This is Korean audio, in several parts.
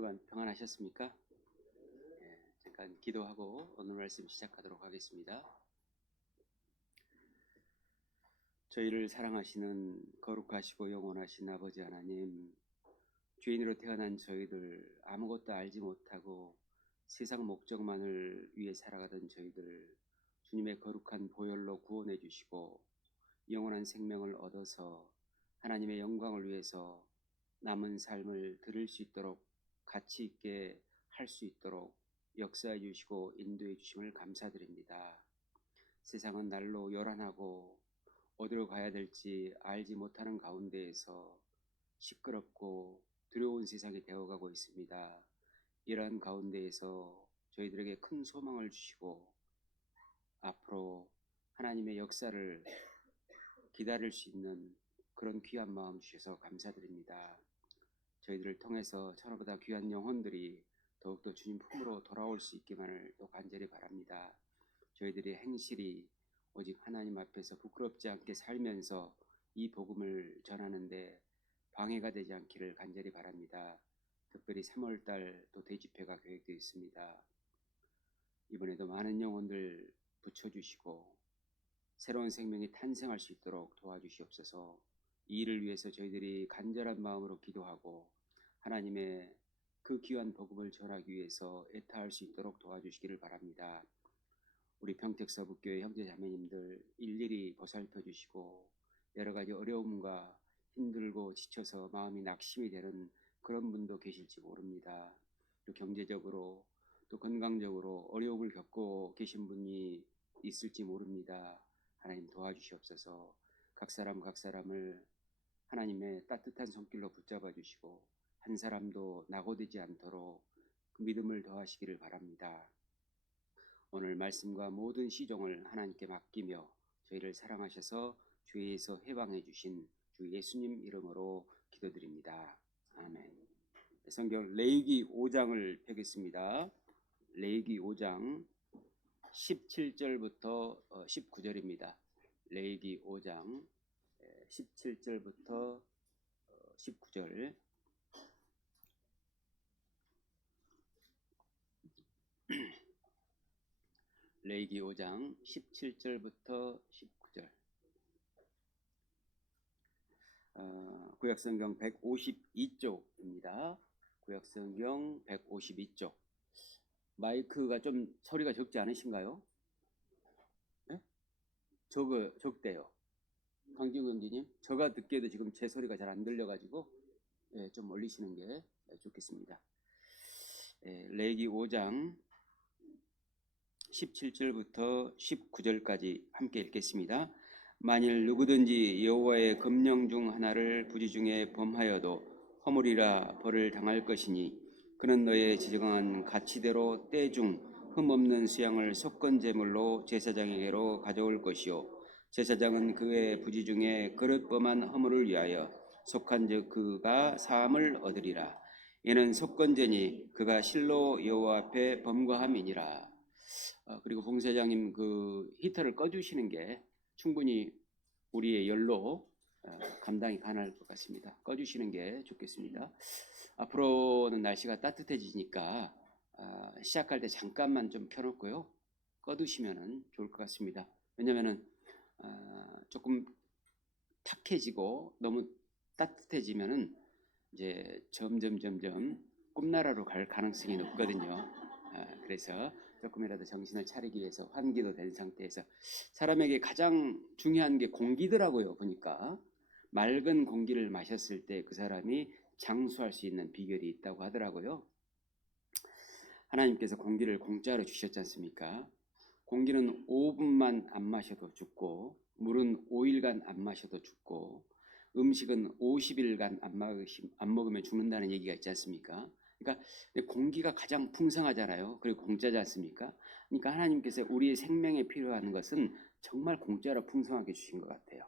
주간 평안하셨습니까? 잠깐 기도하고 오늘 말씀 시작하도록 하겠습니다. 저희를 사랑하시는 거룩하시고 영원하신 아버지 하나님, 죄인으로 태어난 저희들, 아무것도 알지 못하고 세상 목적만을 위해 살아가던 저희들, 주님의 거룩한 보혈로 구원해 주시고 영원한 생명을 얻어서 하나님의 영광을 위해서 남은 삶을 들을 수 있도록 가치 있게 할 수 있도록 역사해 주시고 인도해 주심을 감사드립니다. 세상은 날로 요란하고 어디로 가야 될지 알지 못하는 가운데에서 시끄럽고 두려운 세상이 되어가고 있습니다. 이러한 가운데에서 저희들에게 큰 소망을 주시고 앞으로 하나님의 역사를 기다릴 수 있는 그런 귀한 마음 주셔서 감사드립니다. 저희들을 통해서 천하보다 귀한 영혼들이 더욱더 주님 품으로 돌아올 수 있기만을 또 간절히 바랍니다. 저희들의 행실이 오직 하나님 앞에서 부끄럽지 않게 살면서 이 복음을 전하는데 방해가 되지 않기를 간절히 바랍니다. 특별히 3월달 또 대집회가 계획되어 있습니다. 이번에도 많은 영혼들 붙여주시고 새로운 생명이 탄생할 수 있도록 도와주시옵소서. 이 일을 위해서 저희들이 간절한 마음으로 기도하고 하나님의 그 귀한 복음을 전하기 위해서 애타할 수 있도록 도와주시기를 바랍니다. 우리 평택서북교회 형제자매님들 일일이 보살펴 주시고 여러 가지 어려움과 힘들고 지쳐서 마음이 낙심이 되는 그런 분도 계실지 모릅니다. 또 경제적으로 또 건강적으로 어려움을 겪고 계신 분이 있을지 모릅니다. 하나님 도와주시옵소서. 각 사람을 하나님의 따뜻한 손길로 붙잡아 주시고 한 사람도 낙오되지 않도록 그 믿음을 더하시기를 바랍니다. 오늘 말씀과 모든 시종을 하나님께 맡기며 저희를 사랑하셔서 죄에서 해방해 주신 주 예수님 이름으로 기도드립니다. 아멘. 성경 레위기 5장을 펴겠습니다. 레위기 5장 17절부터 19절입니다. 레위기 5장 17절부터 19절. 레위기 5장 17절부터 19절. 구약성경 152쪽입니다. 구약성경 152쪽. 마이크가 좀 소리가 적지 않으신가요? 네? 적대요. 강진구 형제님, 제가 듣기에도 지금 제 소리가 잘 안 들려가지고 좀 올리시는 게 좋겠습니다. 레위기 5장 17절부터 19절까지 함께 읽겠습니다. 만일 누구든지 여호와의 금령 중 하나를 부지 중에 범하여도 허물이라 벌을 당할 것이니 그는 너의 지정한 가치대로 때중 흠없는 수양을 속건 제물로 제사장에게로 가져올 것이요 제사장은 그의 부지 중에 그릇범한 허물을 위하여 속한즉 그가 사함을 얻으리라. 이는 속건제니 그가 실로 여호와 앞에 범과함이니라. 그리고 봉사장님 그 히터를 꺼주시는 게 충분히 우리의 열로 감당이 가능할 것 같습니다. 꺼주시는 게 좋겠습니다. 앞으로는 날씨가 따뜻해지니까 시작할 때 잠깐만 좀 켜놓고요. 꺼두시면 좋을 것 같습니다. 왜냐하면 조금 탁해지고 너무 따뜻해지면은 이제 점점 꿈나라로 갈 가능성이 높거든요. 그래서 조금이라도 정신을 차리기 위해서 환기도 된 상태에서 사람에게 가장 중요한 게 공기더라고요. 보니까 맑은 공기를 마셨을 때 그 사람이 장수할 수 있는 비결이 있다고 하더라고요. 하나님께서 공기를 공짜로 주셨지 않습니까? 공기는 5분만 안 마셔도 죽고 물은 5일간 안 마셔도 죽고 음식은 50일간 안 먹으면 죽는다는 얘기가 있지 않습니까? 그러니까 공기가 가장 풍성하잖아요. 그리고 공짜지 않습니까? 그러니까 하나님께서 우리의 생명에 필요한 것은 정말 공짜로 풍성하게 주신 것 같아요.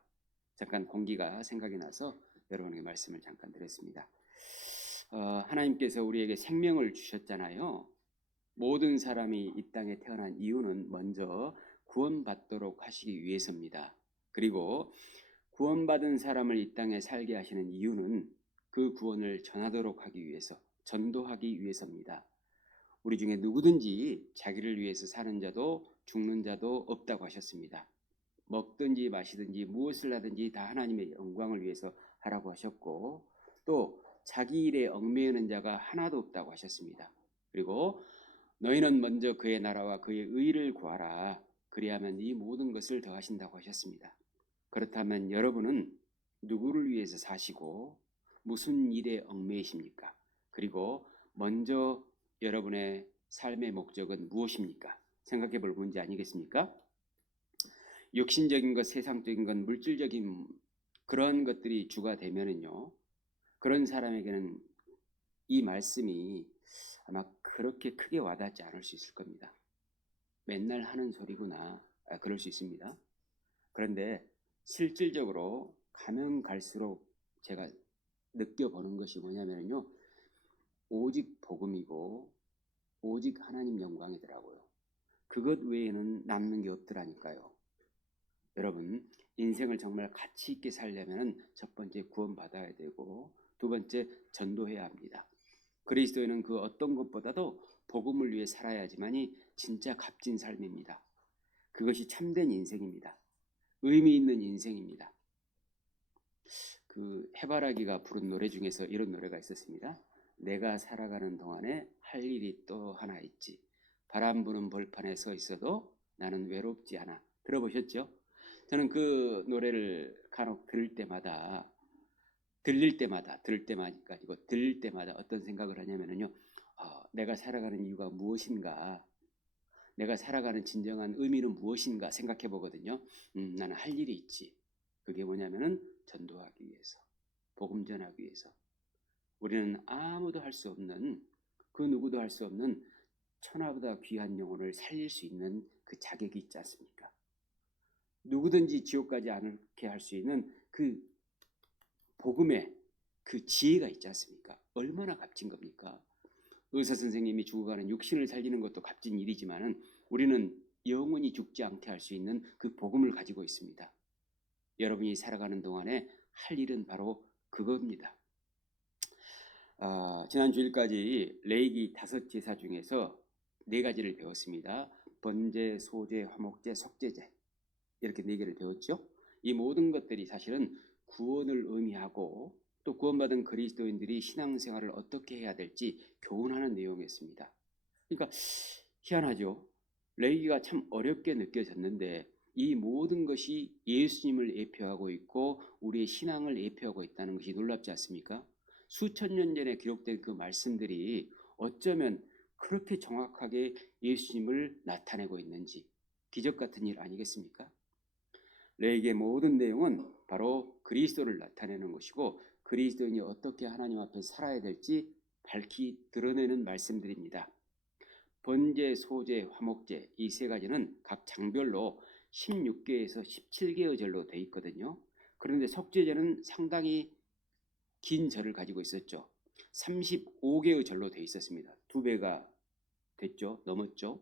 잠깐 공기가 생각이 나서 여러분에게 말씀을 잠깐 드렸습니다. 하나님께서 우리에게 생명을 주셨잖아요. 모든 사람이 이 땅에 태어난 이유는 먼저 구원받도록 하시기 위해서입니다. 그리고 구원받은 사람을 이 땅에 살게 하시는 이유는 그 구원을 전하도록 하기 위해서, 전도하기 위해서입니다. 우리 중에 누구든지 자기를 위해서 사는 자도 죽는 자도 없다고 하셨습니다. 먹든지 마시든지 무엇을 하든지 다 하나님의 영광을 위해서 하라고 하셨고, 또 자기 일에 얽매이는 자가 하나도 없다고 하셨습니다. 그리고 너희는 먼저 그의 나라와 그의 의를 구하라. 그리하면 이 모든 것을 더하신다고 하셨습니다. 그렇다면 여러분은 누구를 위해서 사시고 무슨 일에 얽매이십니까? 그리고 먼저 여러분의 삶의 목적은 무엇입니까? 생각해 볼 문제 아니겠습니까? 육신적인 것, 세상적인 것, 물질적인 그런 것들이 주가 되면은요, 그런 사람에게는 이 말씀이 아마 그렇게 크게 와닿지 않을 수 있을 겁니다. 맨날 하는 소리구나, 그럴 수 있습니다. 그런데 실질적으로 가면 갈수록 제가 느껴보는 것이 뭐냐면요, 오직 복음이고 오직 하나님 영광이더라고요. 그것 외에는 남는 게 없더라니까요. 여러분, 인생을 정말 가치 있게 살려면 첫 번째 구원받아야 되고, 두 번째 전도해야 합니다. 그리스도인은 그 어떤 것보다도 복음을 위해 살아야지만이 진짜 값진 삶입니다. 그것이 참된 인생입니다. 의미 있는 인생입니다. 그 해바라기가 부른 노래 중에서 이런 노래가 있었습니다. 내가 살아가는 동안에 할 일이 또 하나 있지. 바람 부는 벌판에 서 있어도 나는 외롭지 않아. 들어보셨죠? 저는 그 노래를 간혹 들을 때마다 어떤 생각을 하냐면요, 내가 살아가는 이유가 무엇인가, 내가 살아가는 진정한 의미는 무엇인가 생각해 보거든요. 나는 할 일이 있지. 그게 뭐냐면은 전도하기 위해서, 복음 전하기 위해서. 우리는 아무도 할 수 없는, 그 누구도 할 수 없는 천하보다 귀한 영혼을 살릴 수 있는 그 자격이 있지 않습니까? 누구든지 지옥 가지 않게 할 수 있는 그 복음의 그 지혜가 있지 않습니까? 얼마나 값진 겁니까? 의사 선생님이 죽어가는 육신을 살리는 것도 값진 일이지만은 우리는 영원히 죽지 않게 할 수 있는 그 복음을 가지고 있습니다. 여러분이 살아가는 동안에 할 일은 바로 그겁니다. 지난 주일까지 레위기 5제사 중에서 4가지를 배웠습니다. 번제, 소제, 화목제, 속제제, 이렇게 4개를 배웠죠. 이 모든 것들이 사실은 구원을 의미하고 또 구원받은 그리스도인들이 신앙생활을 어떻게 해야 될지 교훈하는 내용이었습니다. 그러니까 희한하죠. 레위기가 참 어렵게 느껴졌는데 이 모든 것이 예수님을 예표하고 있고 우리의 신앙을 예표하고 있다는 것이 놀랍지 않습니까? 수천 년 전에 기록된 그 말씀들이 어쩌면 그렇게 정확하게 예수님을 나타내고 있는지 기적 같은 일 아니겠습니까? 레위기의 모든 내용은 바로 그리스도를 나타내는 것이고 그리스도인이 어떻게 하나님 앞에 살아야 될지 밝히 드러내는 말씀들입니다. 번제, 소제, 화목제 이 3가지는 각 장별로 16개에서 17개의 절로 되어 있거든요. 그런데 속제제는 상당히 긴 절을 가지고 있었죠. 35개의 절로 되어 있었습니다. 2배가 됐죠. 넘었죠.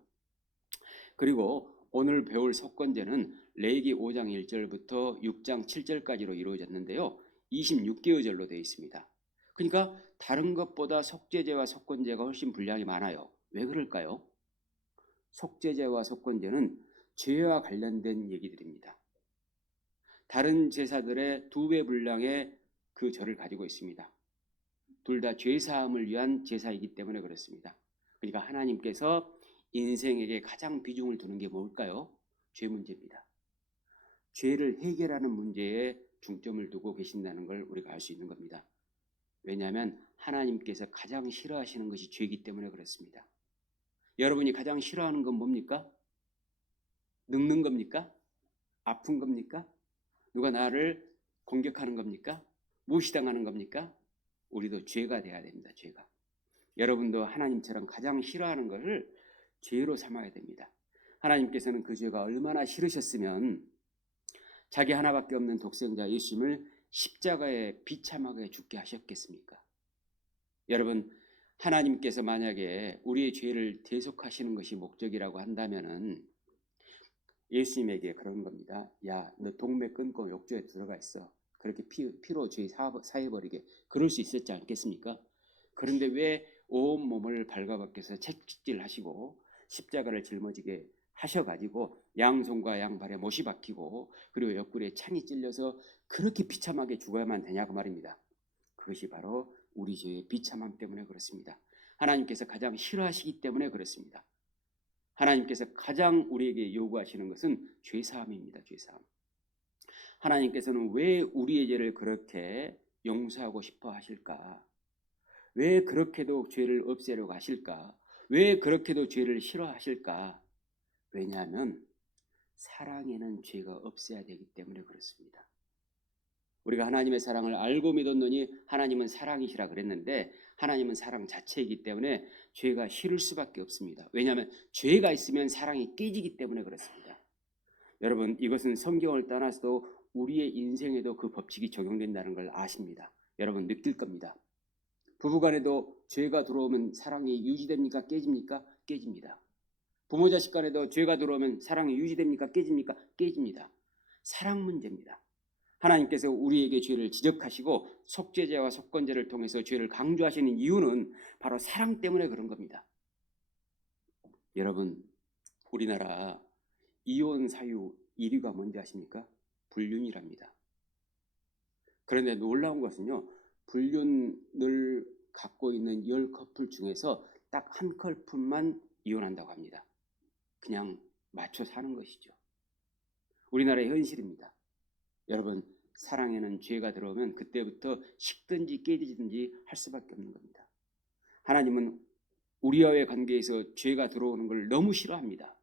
그리고 오늘 배울 속건제는 레위기 5장 1절부터 6장 7절까지로 이루어졌는데요. 26개의 절로 되어 있습니다. 그러니까 다른 것보다 속제제와 속건제가 훨씬 분량이 많아요. 왜 그럴까요? 속제제와 속건제는 죄와 관련된 얘기들입니다. 다른 제사들의 2배 분량의 그 절을 가지고 있습니다. 둘 다 죄사함을 위한 제사이기 때문에 그렇습니다. 그러니까 하나님께서 인생에게 가장 비중을 두는 게 뭘까요? 죄 문제입니다. 죄를 해결하는 문제에 중점을 두고 계신다는 걸 우리가 알 수 있는 겁니다. 왜냐하면 하나님께서 가장 싫어하시는 것이 죄이기 때문에 그렇습니다. 여러분이 가장 싫어하는 건 뭡니까? 늙는 겁니까? 아픈 겁니까? 누가 나를 공격하는 겁니까? 무시당하는 겁니까? 우리도 죄가 돼야 됩니다. 죄가. 여러분도 하나님처럼 가장 싫어하는 것을 죄로 삼아야 됩니다. 하나님께서는 그 죄가 얼마나 싫으셨으면 자기 하나밖에 없는 독생자 예수님을 십자가에 비참하게 죽게 하셨겠습니까? 여러분, 하나님께서 만약에 우리의 죄를 대속하시는 것이 목적이라고 한다면은 예수님에게 그런 겁니다. 야, 너 동맥 끊고 욕조에 들어가 있어. 그렇게 피로 죄 사해버리게 그럴 수 있었지 않겠습니까? 그런데 왜 온몸을 발가벗겨서 채찍질하시고 십자가를 짊어지게 하셔가지고 양손과 양발에 못이 박히고 그리고 옆구리에 창이 찔려서 그렇게 비참하게 죽어야만 되냐 그 말입니다. 그것이 바로 우리 죄의 비참함 때문에 그렇습니다. 하나님께서 가장 싫어하시기 때문에 그렇습니다. 하나님께서 가장 우리에게 요구하시는 것은 죄사함입니다. 죄사함. 하나님께서는 왜 우리의 죄를 그렇게 용서하고 싶어 하실까? 왜 그렇게도 죄를 없애려고 하실까? 왜 그렇게도 죄를 싫어하실까? 왜냐하면 사랑에는 죄가 없어야 되기 때문에 그렇습니다. 우리가 하나님의 사랑을 알고 믿었느니 하나님은 사랑이시라 그랬는데 하나님은 사랑 자체이기 때문에 죄가 싫을 수밖에 없습니다. 왜냐하면 죄가 있으면 사랑이 깨지기 때문에 그렇습니다. 여러분, 이것은 성경을 떠나서도 우리의 인생에도 그 법칙이 적용된다는 걸 아십니다. 여러분 느낄 겁니다. 부부간에도 죄가 들어오면 사랑이 유지됩니까? 깨집니까? 깨집니다. 부모 자식 간에도 죄가 들어오면 사랑이 유지됩니까? 깨집니까? 깨집니다. 사랑 문제입니다. 하나님께서 우리에게 죄를 지적하시고 속죄제와 속건제를 통해서 죄를 강조하시는 이유는 바로 사랑 때문에 그런 겁니다. 여러분, 우리나라 이혼 사유 1위가 뭔지 아십니까? 불륜이랍니다. 그런데 놀라운 것은요, 불륜을 갖고 있는 10커플 중에서 딱 한 커플만 이혼한다고 합니다. 그냥 맞춰 사는 것이죠. 우리나라의 현실입니다. 여러분, 사랑에는 죄가 들어오면 그때부터 식든지 깨지든지 할 수밖에 없는 겁니다. 하나님은 우리와의 관계에서 죄가 들어오는 걸 너무 싫어합니다.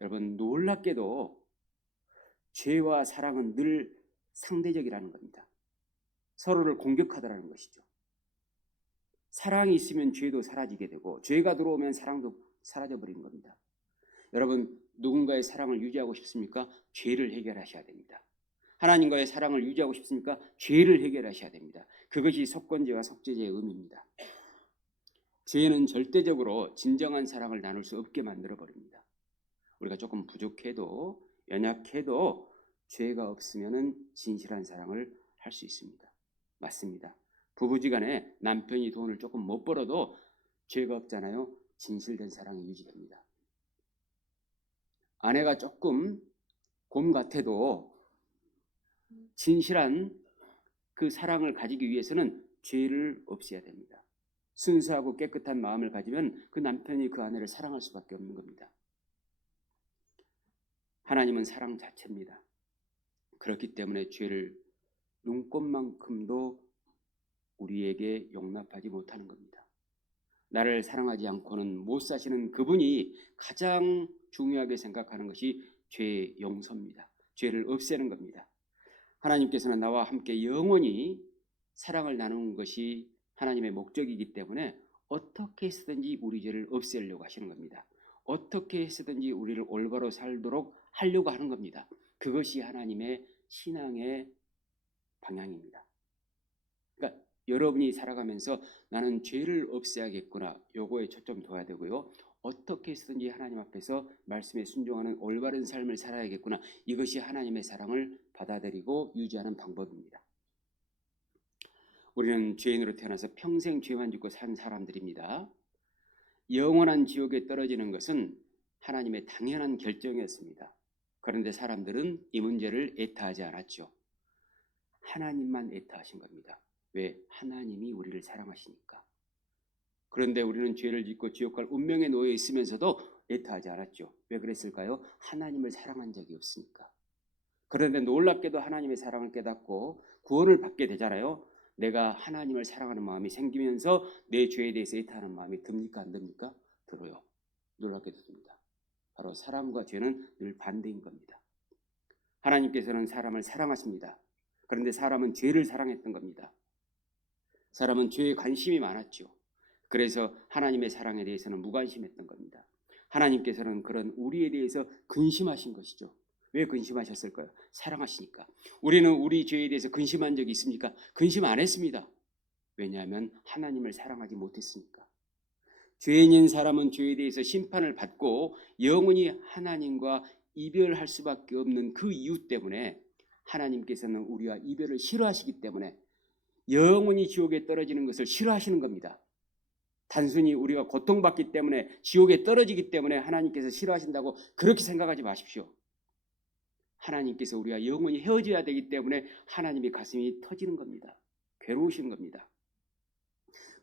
여러분, 놀랍게도 죄와 사랑은 늘 상대적이라는 겁니다. 서로를 공격하더라는 것이죠. 사랑이 있으면 죄도 사라지게 되고 죄가 들어오면 사랑도 사라져버리는 겁니다. 여러분, 누군가의 사랑을 유지하고 싶습니까? 죄를 해결하셔야 됩니다. 하나님과의 사랑을 유지하고 싶습니까? 죄를 해결하셔야 됩니다. 그것이 속건제와 속죄제의 의미입니다. 죄는 절대적으로 진정한 사랑을 나눌 수 없게 만들어버립니다. 우리가 조금 부족해도 연약해도 죄가 없으면 진실한 사랑을 할 수 있습니다. 맞습니다. 부부지간에 남편이 돈을 조금 못 벌어도 죄가 없잖아요. 진실된 사랑이 유지됩니다. 아내가 조금 곰 같아도 진실한 그 사랑을 가지기 위해서는 죄를 없애야 됩니다. 순수하고 깨끗한 마음을 가지면 그 남편이 그 아내를 사랑할 수밖에 없는 겁니다. 하나님은 사랑 자체입니다. 그렇기 때문에 죄를 눈꼽만큼도 우리에게 용납하지 못하는 겁니다. 나를 사랑하지 않고는 못 사시는 그분이 가장 중요하게 생각하는 것이 죄의 용서입니다. 죄를 없애는 겁니다. 하나님께서는 나와 함께 영원히 사랑을 나누는 것이 하나님의 목적이기 때문에 어떻게 해서든지 우리 죄를 없애려고 하시는 겁니다. 어떻게 해서든지 우리를 올바로 살도록 하려고 하는 겁니다. 그것이 하나님의 신앙의 방향입니다. 그러니까 여러분이 살아가면서 나는 죄를 없애야겠구나, 요거에 초점 둬야 되고요. 어떻게 해서든지 하나님 앞에서 말씀에 순종하는 올바른 삶을 살아야겠구나, 이것이 하나님의 사랑을 받아들이고 유지하는 방법입니다. 우리는 죄인으로 태어나서 평생 죄만 짓고 산 사람들입니다. 영원한 지옥에 떨어지는 것은 하나님의 당연한 결정이었습니다. 그런데 사람들은 이 문제를 애타하지 않았죠. 하나님만 애타하신 겁니다. 왜? 하나님이 우리를 사랑하시니까. 그런데 우리는 죄를 짓고 지옥 갈 운명에 놓여 있으면서도 애타하지 않았죠. 왜 그랬을까요? 하나님을 사랑한 적이 없으니까. 그런데 놀랍게도 하나님의 사랑을 깨닫고 구원을 받게 되잖아요. 내가 하나님을 사랑하는 마음이 생기면서 내 죄에 대해서 애타하는 마음이 듭니까? 안 듭니까? 들어요. 놀랍게도 듭니다. 바로 사랑과 죄는 늘 반대인 겁니다. 하나님께서는 사람을 사랑하십니다. 그런데 사람은 죄를 사랑했던 겁니다. 사람은 죄에 관심이 많았죠. 그래서 하나님의 사랑에 대해서는 무관심했던 겁니다. 하나님께서는 그런 우리에 대해서 근심하신 것이죠. 왜 근심하셨을까요? 사랑하시니까. 우리는 우리 죄에 대해서 근심한 적이 있습니까? 근심 안 했습니다. 왜냐하면 하나님을 사랑하지 못했으니까. 죄인인 사람은 죄에 대해서 심판을 받고 영원히 하나님과 이별할 수밖에 없는 그 이유 때문에 하나님께서는 우리와 이별을 싫어하시기 때문에 영원히 지옥에 떨어지는 것을 싫어하시는 겁니다. 단순히 우리가 고통받기 때문에 지옥에 떨어지기 때문에 하나님께서 싫어하신다고 그렇게 생각하지 마십시오. 하나님께서 우리와 영원히 헤어져야 되기 때문에 하나님의 가슴이 터지는 겁니다. 괴로우신 겁니다.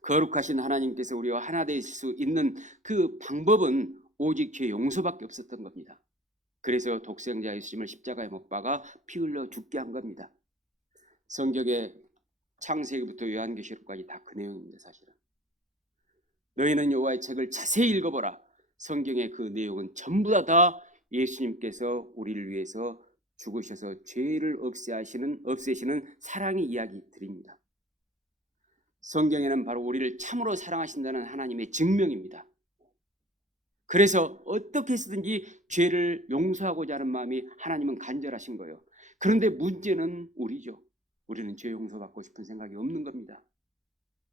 거룩하신 하나님께서 우리와 하나 될 수 있는 그 방법은 오직 죄 용서밖에 없었던 겁니다. 그래서 독생자 예수님을 십자가에 못 박아 피 흘려 죽게 한 겁니다. 성경의 창세기부터 요한계시록까지 다 그 내용입니다. 사실은 너희는 여호와의 책을 자세히 읽어보라. 성경의 그 내용은 전부 다 예수님께서 우리를 위해서 죽으셔서 죄를 없애시는 사랑의 이야기들입니다. 성경에는 바로 우리를 참으로 사랑하신다는 하나님의 증명입니다. 그래서 어떻게 해서든지 죄를 용서하고자 하는 마음이 하나님은 간절하신 거예요. 그런데 문제는 우리죠. 우리는 죄 용서받고 싶은 생각이 없는 겁니다.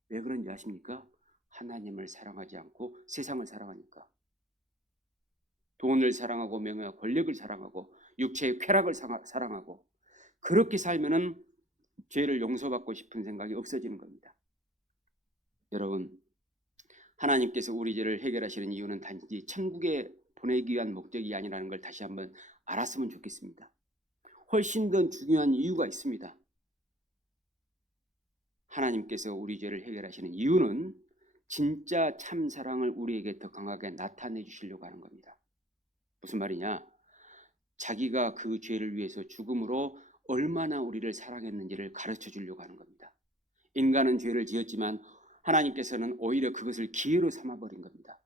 왜 그런지 아십니까? 하나님을 사랑하지 않고 세상을 사랑하니까. 돈을 사랑하고 명예와 권력을 사랑하고 육체의 쾌락을 사랑하고 그렇게 살면은 죄를 용서받고 싶은 생각이 없어지는 겁니다. 여러분, 하나님께서 우리 죄를 해결하시는 이유는 단지 천국에 보내기 위한 목적이 아니라는 걸 다시 한번 알았으면 좋겠습니다. 훨씬 더 중요한 이유가 있습니다. 하나님께서 우리 죄를 해결하시는 이유는 진짜 참 사랑을 우리에게 더 강하게 나타내 주시려고 하는 겁니다. 무슨 말이냐? 자기가 그 죄를 위해서 죽음으로 얼마나 우리를 사랑했는지를 가르쳐 주려고 하는 겁니다. 인간은 죄를 지었지만 하나님께서는 오히려 그것을 기회로 삼아버린 겁니다.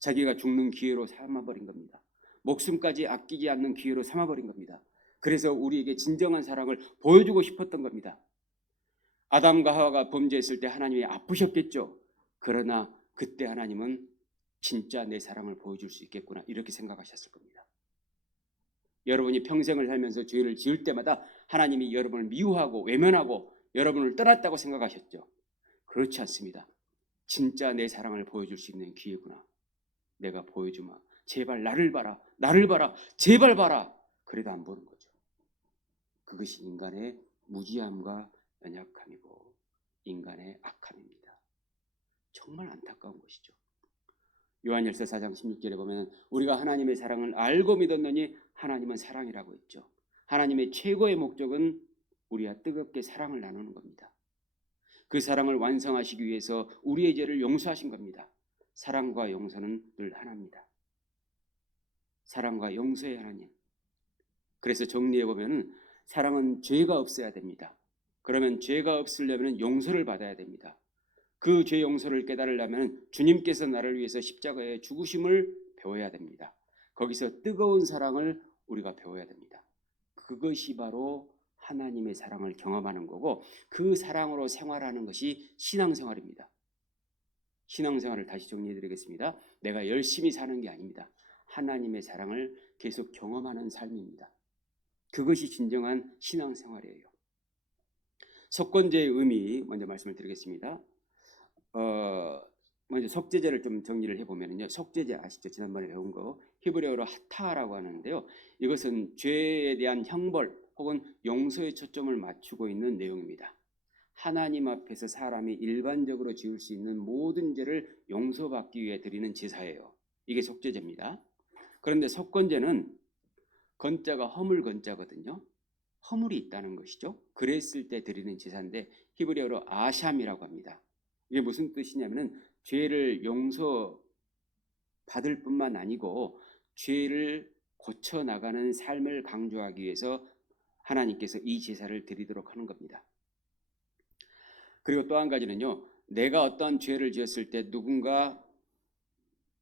자기가 죽는 기회로 삼아버린 겁니다. 목숨까지 아끼지 않는 기회로 삼아버린 겁니다. 그래서 우리에게 진정한 사랑을 보여주고 싶었던 겁니다. 아담과 하와가 범죄했을 때 하나님이 아프셨겠죠. 그러나 그때 하나님은 진짜 내 사랑을 보여줄 수 있겠구나 이렇게 생각하셨을 겁니다. 여러분이 평생을 살면서 죄를 지을 때마다 하나님이 여러분을 미워하고 외면하고 여러분을 떠났다고 생각하셨죠. 그렇지 않습니다. 진짜 내 사랑을 보여줄 수 있는 기회구나. 내가 보여주마. 제발 나를 봐라. 나를 봐라. 제발 봐라. 그래도 안 보는 거죠. 그것이 인간의 무지함과 연약함이고 인간의 악함입니다. 정말 안타까운 것이죠. 요한일서 4장 16절에 보면 우리가 하나님의 사랑을 알고 믿었느니 하나님은 사랑이라고 했죠. 하나님의 최고의 목적은 우리와 뜨겁게 사랑을 나누는 겁니다. 그 사랑을 완성하시기 위해서 우리의 죄를 용서하신 겁니다. 사랑과 용서는 늘 하나입니다. 사랑과 용서의 하나님. 그래서 정리해보면 사랑은 죄가 없어야 됩니다. 그러면 죄가 없으려면 용서를 받아야 됩니다. 그 죄 용서를 깨달으려면 주님께서 나를 위해서 십자가에 죽으심을 배워야 됩니다. 거기서 뜨거운 사랑을 우리가 배워야 됩니다. 그것이 바로 하나님의 사랑을 경험하는 거고 그 사랑으로 생활하는 것이 신앙생활입니다. 신앙생활을 다시 정리해드리겠습니다. 내가 열심히 사는 게 아닙니다. 하나님의 사랑을 계속 경험하는 삶입니다. 그것이 진정한 신앙생활이에요. 속건제의 의미 먼저 말씀을 드리겠습니다. 먼저 속죄제를 좀 정리를 해보면요. 속죄제 아시죠? 지난번에 배운 거 히브리어로 하타라고 하는데요. 이것은 죄에 대한 형벌 혹은 용서에 초점을 맞추고 있는 내용입니다. 하나님 앞에서 사람이 일반적으로 지을 수 있는 모든 죄를 용서받기 위해 드리는 제사예요. 이게 속죄제입니다. 그런데 속건제는 건자가 허물 건자거든요. 허물이 있다는 것이죠. 그랬을 때 드리는 제사인데 히브리어로 아샴이라고 합니다. 이게 무슨 뜻이냐면은 죄를 용서받을 뿐만 아니고 죄를 고쳐나가는 삶을 강조하기 위해서 하나님께서 이 제사를 드리도록 하는 겁니다. 그리고 또 한 가지는요. 내가 어떤 죄를 지었을 때 누군가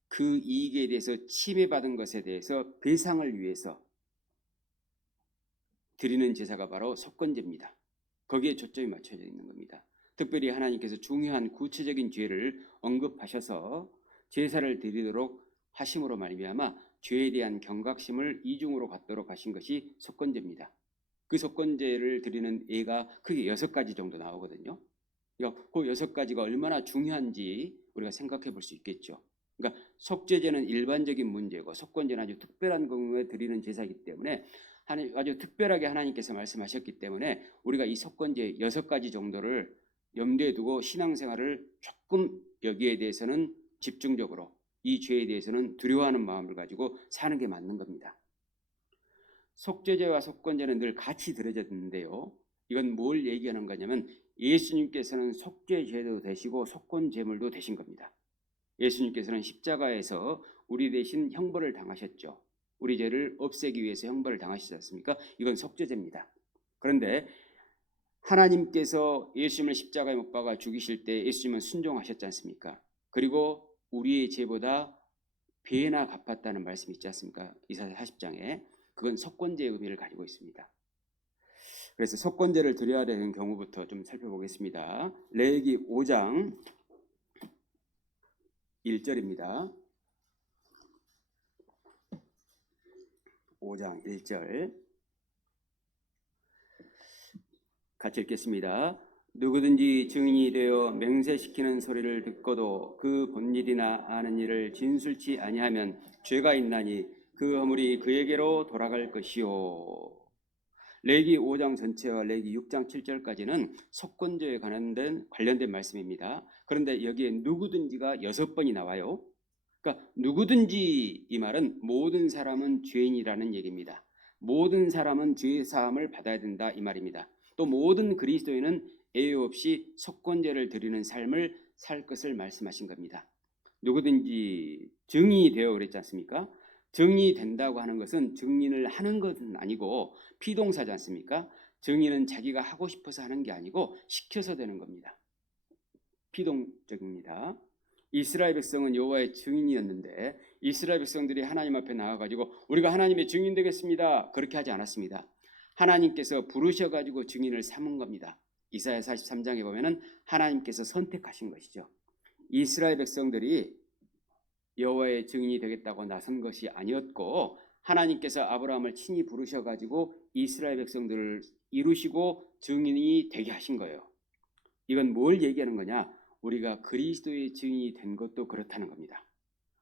그 이익에 대해서 침해받은 것에 대해서 배상을 위해서 드리는 제사가 바로 속건제입니다. 거기에 초점이 맞춰져 있는 겁니다. 특별히 하나님께서 중요한 구체적인 죄를 언급하셔서 제사를 드리도록 하심으로 말미암아 죄에 대한 경각심을 이중으로 갖도록 하신 것이 속건제입니다. 그 속건제를 드리는 예가 크게 6가지 정도 나오거든요. 그러니까 그 6가지가 얼마나 중요한지 우리가 생각해 볼 수 있겠죠. 그러니까 속죄제는 일반적인 문제고 속건제는 아주 특별한 경우에 드리는 제사이기 때문에 아주 특별하게 하나님께서 말씀하셨기 때문에 우리가 이 속건제 6가지 정도를 염두에 두고 신앙생활을 조금 여기에 대해서는 집중적으로 이 죄에 대해서는 두려워하는 마음을 가지고 사는 게 맞는 겁니다. 속죄제와 속건제는 늘 같이 들어졌는데요. 이건 뭘 얘기하는 거냐면 예수님께서는 속죄제도 되시고 속건제물도 되신 겁니다. 예수님께서는 십자가에서 우리 대신 형벌을 당하셨죠. 우리 죄를 없애기 위해서 형벌을 당하시지 않습니까? 이건 속죄제입니다. 그런데 하나님께서 예수님을 십자가에 못 박아 죽이실 때 예수님은 순종하셨지 않습니까? 그리고 우리의 죄보다 배나 갚았다는 말씀이 있지 않습니까? 이사야 40장에. 그건 속건제의 의미를 가지고 있습니다. 그래서 속건제를 드려야 되는 경우부터 좀 살펴보겠습니다. 레위기 5장 1절입니다. 5장 1절 같이 읽겠습니다. 누구든지 증인이 되어 맹세시키는 소리를 듣고도 그 본 일이나 아는 일을 진술치 아니하면 죄가 있나니 그 허물이 그에게로 돌아갈 것이요. 레위기 5장 전체와 레위기 6장 7절까지는 속건제에 관련된 말씀입니다. 그런데 여기에 누구든지가 6번이 나와요. 그러니까 누구든지 이 말은 모든 사람은 죄인이라는 얘기입니다. 모든 사람은 죄 사함을 받아야 된다 이 말입니다. 또 모든 그리스도인은 예외 없이 속건제를 드리는 삶을 살 것을 말씀하신 겁니다. 누구든지 증인이 되어 그랬지 않습니까? 증인이 된다고 하는 것은 증인을 하는 것은 아니고 피동사지 않습니까? 증인은 자기가 하고 싶어서 하는 게 아니고 시켜서 되는 겁니다. 피동적입니다. 이스라엘 백성은 여호와의 증인이었는데 이스라엘 백성들이 하나님 앞에 나와가지고 우리가 하나님의 증인 되겠습니다. 그렇게 하지 않았습니다. 하나님께서 부르셔가지고 증인을 삼은 겁니다. 이사야 43장에 보면은 하나님께서 선택하신 것이죠. 이스라엘 백성들이 여호와의 증인이 되겠다고 나선 것이 아니었고 하나님께서 아브라함을 친히 부르셔가지고 이스라엘 백성들을 이루시고 증인이 되게 하신 거예요. 이건 뭘 얘기하는 거냐? 우리가 그리스도의 증인이 된 것도 그렇다는 겁니다.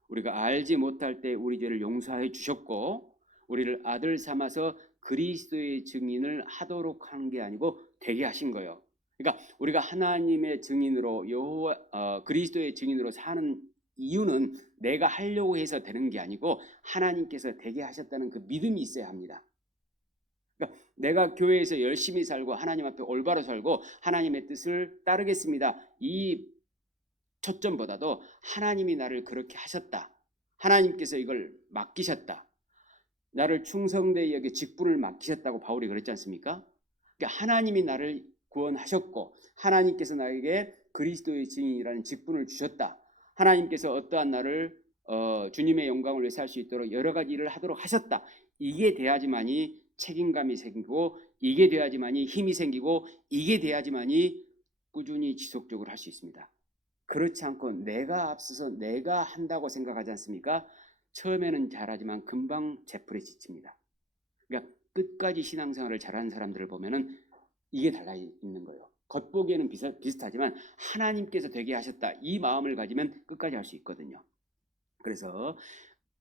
우리가 알지 못할 때 우리 죄를 용서해 주셨고 우리를 아들 삼아서 그리스도의 증인을 하도록 하는 게 아니고 되게 하신 거예요. 그러니까 우리가 하나님의 증인으로 그리스도의 증인으로 사는 이유는 내가 하려고 해서 되는 게 아니고 하나님께서 되게 하셨다는 그 믿음이 있어야 합니다. 그러니까 내가 교회에서 열심히 살고 하나님 앞에 올바로 살고 하나님의 뜻을 따르겠습니다. 이 초점보다도 하나님이 나를 그렇게 하셨다. 하나님께서 이걸 맡기셨다. 나를 충성되이 여기 직분을 맡기셨다고 바울이 그랬지 않습니까? 그러니까 하나님이 나를 구원하셨고 하나님께서 나에게 그리스도의 증인이라는 직분을 주셨다. 하나님께서 어떠한 나를 주님의 영광을 위해 살 수 있도록 여러 가지 일을 하도록 하셨다. 이게 돼야지만이 책임감이 생기고 이게 돼야지만이 힘이 생기고 이게 돼야지만이 꾸준히 지속적으로 할 수 있습니다. 그렇지 않고 내가 앞서서 내가 한다고 생각하지 않습니까? 처음에는 잘하지만 금방 제풀에 지칩니다. 그러니까 끝까지 신앙생활을 잘하는 사람들을 보면은 이게 달라 있는 거예요. 겉보기에는 비슷하지만 하나님께서 되게 하셨다. 이 마음을 가지면 끝까지 할 수 있거든요. 그래서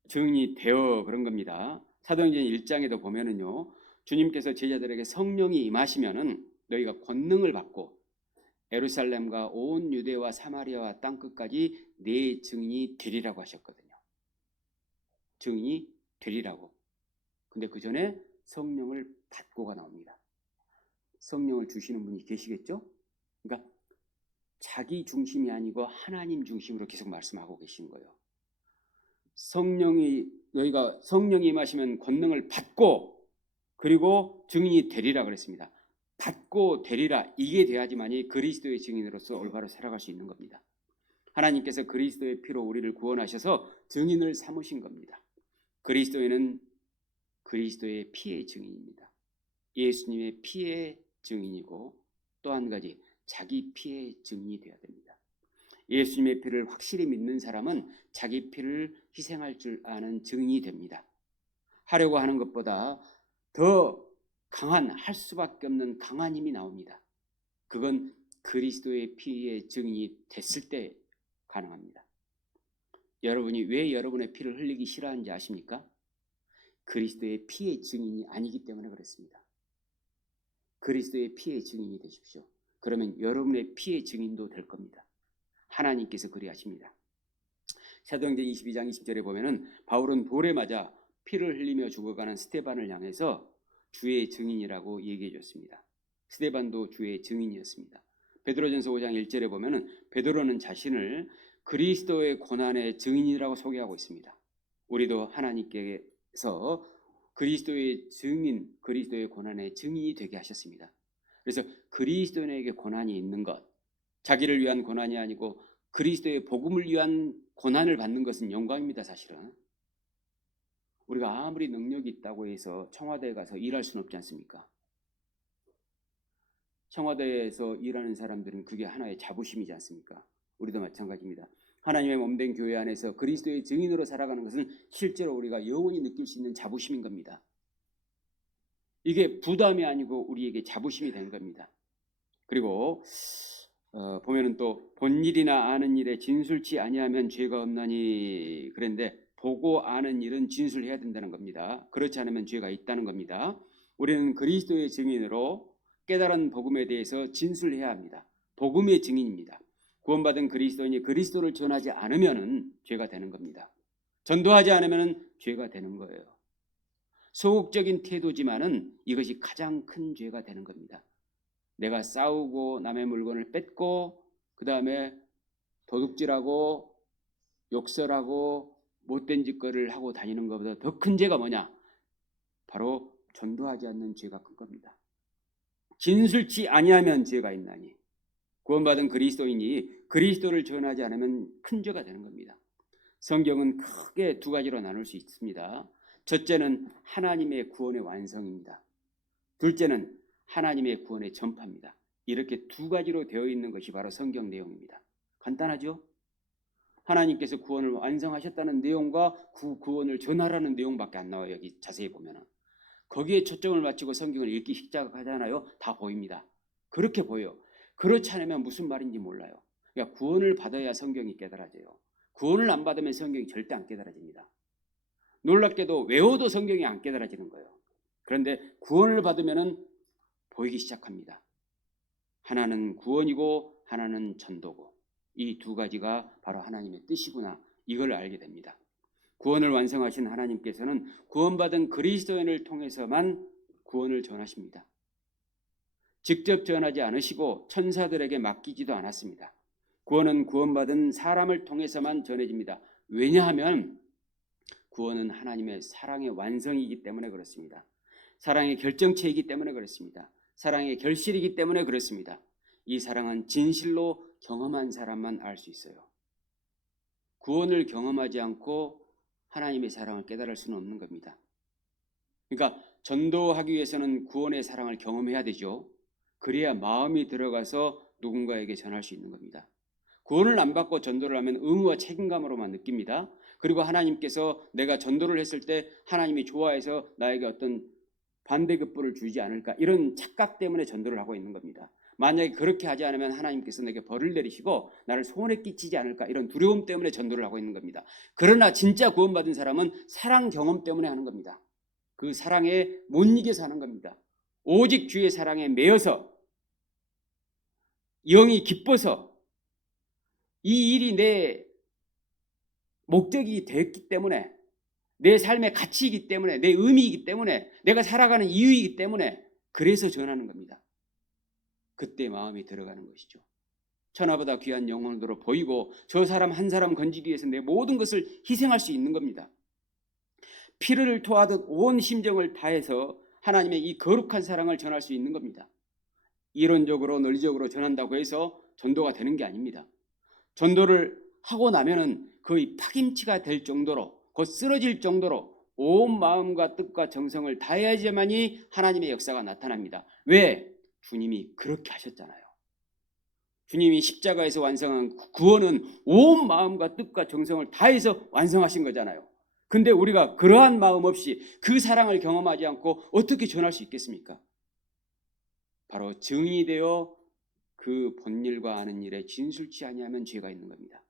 증인이 되어 그런 겁니다. 사도행전 1장에도 보면은요. 주님께서 제자들에게 성령이 임하시면은 너희가 권능을 받고 예루살렘과 온 유대와 사마리아와 땅 끝까지 내 증인이 되리라고 하셨거든요. 증인이 되리라고. 근데 그 전에 성령을 받고가 나옵니다. 성령을 주시는 분이 계시겠죠? 그러니까 자기 중심이 아니고 하나님 중심으로 계속 말씀하고 계신 거예요. 너희가 성령이 임하시면 권능을 받고 그리고 증인이 되리라 그랬습니다. 받고 되리라 이게 돼야지만이 그리스도의 증인으로서 올바로 살아갈 수 있는 겁니다. 하나님께서 그리스도의 피로 우리를 구원하셔서 증인을 삼으신 겁니다. 그리스도인은 그리스도의 피의 증인입니다. 예수님의 피의 증인이고 또 한 가지 자기 피의 증인이 되어야 됩니다. 예수님의 피를 확실히 믿는 사람은 자기 피를 희생할 줄 아는 증인이 됩니다. 하려고 하는 것보다 더 강한 할 수밖에 없는 강한 힘이 나옵니다. 그건 그리스도의 피의 증인이 됐을 때 가능합니다. 여러분이 왜 여러분의 피를 흘리기 싫어하는지 아십니까? 그리스도의 피의 증인이 아니기 때문에 그렇습니다. 그리스도의 피의 증인이 되십시오. 그러면 여러분의 피의 증인도 될 겁니다. 하나님께서 그리하십니다. 사도행전 22장 20절에 보면은 바울은 돌에 맞아 피를 흘리며 죽어가는 스데반을 향해서 주의 증인이라고 얘기해 줬습니다. 스데반도 주의 증인이었습니다. 베드로전서 5장 1절에 보면은 베드로는 자신을 그리스도의 고난의 증인이라고 소개하고 있습니다. 우리도 하나님께서 그리스도의 증인, 그리스도의 고난의 증인이 되게 하셨습니다. 그래서 그리스도인에게 고난이 있는 것, 자기를 위한 고난이 아니고 그리스도의 복음을 위한 고난을 받는 것은 영광입니다. 사실은 우리가 아무리 능력이 있다고 해서 청와대에 가서 일할 수는 없지 않습니까? 청와대에서 일하는 사람들은 그게 하나의 자부심이지 않습니까? 우리도 마찬가지입니다. 하나님의 몸된 교회 안에서 그리스도의 증인으로 살아가는 것은 실제로 우리가 영원히 느낄 수 있는 자부심인 겁니다. 이게 부담이 아니고 우리에게 자부심이 되는 겁니다. 그리고 보면은 또 본 일이나 아는 일에 진술치 아니하면 죄가 없나니 그런데 보고 아는 일은 진술해야 된다는 겁니다. 그렇지 않으면 죄가 있다는 겁니다. 우리는 그리스도의 증인으로 깨달은 복음에 대해서 진술해야 합니다. 복음의 증인입니다. 구원받은 그리스도인이 그리스도를 전하지 않으면은 죄가 되는 겁니다. 전도하지 않으면은 죄가 되는 거예요. 소극적인 태도지만은 이것이 가장 큰 죄가 되는 겁니다. 내가 싸우고 남의 물건을 뺏고 그 다음에 도둑질하고 욕설하고 못된 짓거리를 하고 다니는 것보다 더 큰 죄가 뭐냐? 바로 전도하지 않는 죄가 큰 겁니다. 진술치 아니하면 죄가 있나니 구원받은 그리스도인이 그리스도를 전하지 않으면 큰 죄가 되는 겁니다. 성경은 크게 두 가지로 나눌 수 있습니다. 첫째는 하나님의 구원의 완성입니다. 둘째는 하나님의 구원의 전파입니다. 이렇게 두 가지로 되어 있는 것이 바로 성경 내용입니다. 간단하죠? 하나님께서 구원을 완성하셨다는 내용과 그 구원을 전하라는 내용밖에 안 나와요. 여기 자세히 보면은. 거기에 초점을 맞추고 성경을 읽기 시작하잖아요. 다 보입니다. 그렇게 보여요. 그렇지 않으면 무슨 말인지 몰라요. 그러니까 구원을 받아야 성경이 깨달아져요. 구원을 안 받으면 성경이 절대 안 깨달아집니다. 놀랍게도 외워도 성경이 안 깨달아지는 거예요. 그런데 구원을 받으면 보이기 시작합니다. 하나는 구원이고 하나는 전도고 이 두 가지가 바로 하나님의 뜻이구나 이걸 알게 됩니다. 구원을 완성하신 하나님께서는 구원받은 그리스도인을 통해서만 구원을 전하십니다. 직접 전하지 않으시고 천사들에게 맡기지도 않았습니다. 구원은 구원받은 사람을 통해서만 전해집니다. 왜냐하면 구원은 하나님의 사랑의 완성이기 때문에 그렇습니다. 사랑의 결정체이기 때문에 그렇습니다. 사랑의 결실이기 때문에 그렇습니다. 이 사랑은 진실로 경험한 사람만 알 수 있어요. 구원을 경험하지 않고 하나님의 사랑을 깨달을 수는 없는 겁니다. 그러니까 전도하기 위해서는 구원의 사랑을 경험해야 되죠. 그래야 마음이 들어가서 누군가에게 전할 수 있는 겁니다. 구원을 안 받고 전도를 하면 의무와 책임감으로만 느낍니다. 그리고 하나님께서 내가 전도를 했을 때 하나님이 좋아해서 나에게 어떤 반대급부를 주지 않을까 이런 착각 때문에 전도를 하고 있는 겁니다. 만약에 그렇게 하지 않으면 하나님께서 내게 벌을 내리시고 나를 손에 끼치지 않을까 이런 두려움 때문에 전도를 하고 있는 겁니다. 그러나 진짜 구원받은 사람은 사랑 경험 때문에 하는 겁니다. 그 사랑에 못 이겨서 하는 겁니다. 오직 주의 사랑에 매여서 영이 기뻐서 이 일이 내 목적이 됐기 때문에 내 삶의 가치이기 때문에 내 의미이기 때문에 내가 살아가는 이유이기 때문에 그래서 전하는 겁니다. 그때 마음이 들어가는 것이죠. 천하보다 귀한 영혼으로 보이고 저 사람 한 사람 건지기 위해서 내 모든 것을 희생할 수 있는 겁니다. 피를 토하듯 온 심정을 다해서 하나님의 이 거룩한 사랑을 전할 수 있는 겁니다. 이론적으로 논리적으로 전한다고 해서 전도가 되는 게 아닙니다. 전도를 하고 나면은 거의 파김치가 될 정도로 곧 쓰러질 정도로 온 마음과 뜻과 정성을 다해야지만이 하나님의 역사가 나타납니다. 왜? 주님이 그렇게 하셨잖아요. 주님이 십자가에서 완성한 구원은 온 마음과 뜻과 정성을 다해서 완성하신 거잖아요. 근데 우리가 그러한 마음 없이 그 사랑을 경험하지 않고 어떻게 전할 수 있겠습니까? 바로 증인이 되어 그 본일과 아는 일에 진술치 아니하면 죄가 있는 겁니다.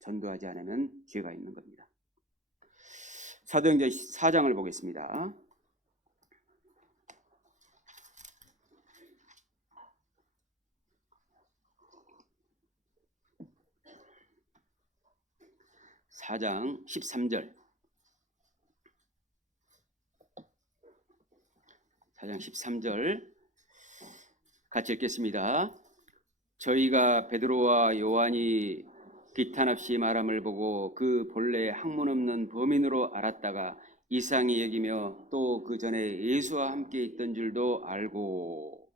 전도하지 않으면 죄가 있는 겁니다. 사도행전 4장을 보겠습니다. (4장) 13절. 4장 13절 같이 읽겠습니다. 저희가 베드로와 요한이 비탄 없이 말함을 보고 그 본래 학문 없는 범인으로 알았다가 이상히 여기며 또 그 전에 예수와 함께 있던 줄도 알고.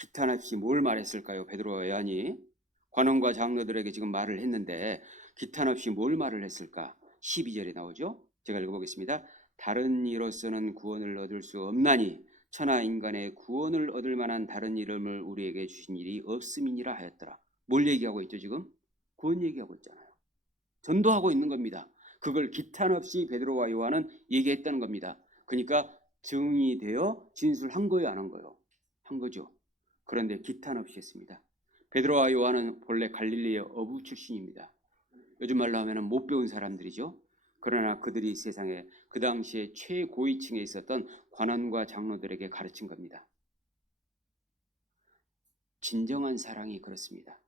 비탄 없이 뭘 말했을까요? 베드로와 요한이 관원과 장로들에게 지금 말을 했는데 기탄 없이 뭘 말을 했을까? 12절에 나오죠. 제가 읽어보겠습니다. 다른 이로서는 구원을 얻을 수 없나니 천하 인간의 구원을 얻을 만한 다른 이름을 우리에게 주신 일이 없음이니라 하였더라. 뭘 얘기하고 있죠 지금? 구원 얘기하고 있잖아요. 전도하고 있는 겁니다. 그걸 기탄 없이 베드로와 요한은 얘기했다는 겁니다. 그러니까 증이 되어 진술한 거예요, 안 한 거예요? 한 거죠. 그런데 기탄 없이 했습니다. 베드로와 요한은 본래 갈릴리의 어부 출신입니다. 요즘 말로 하면 못 배운 사람들이죠. 그러나 그들이 세상에 그 당시에 최고위층에 있었던 관원과 장로들에게 가르친 겁니다. 진정한 사랑이 그렇습니다.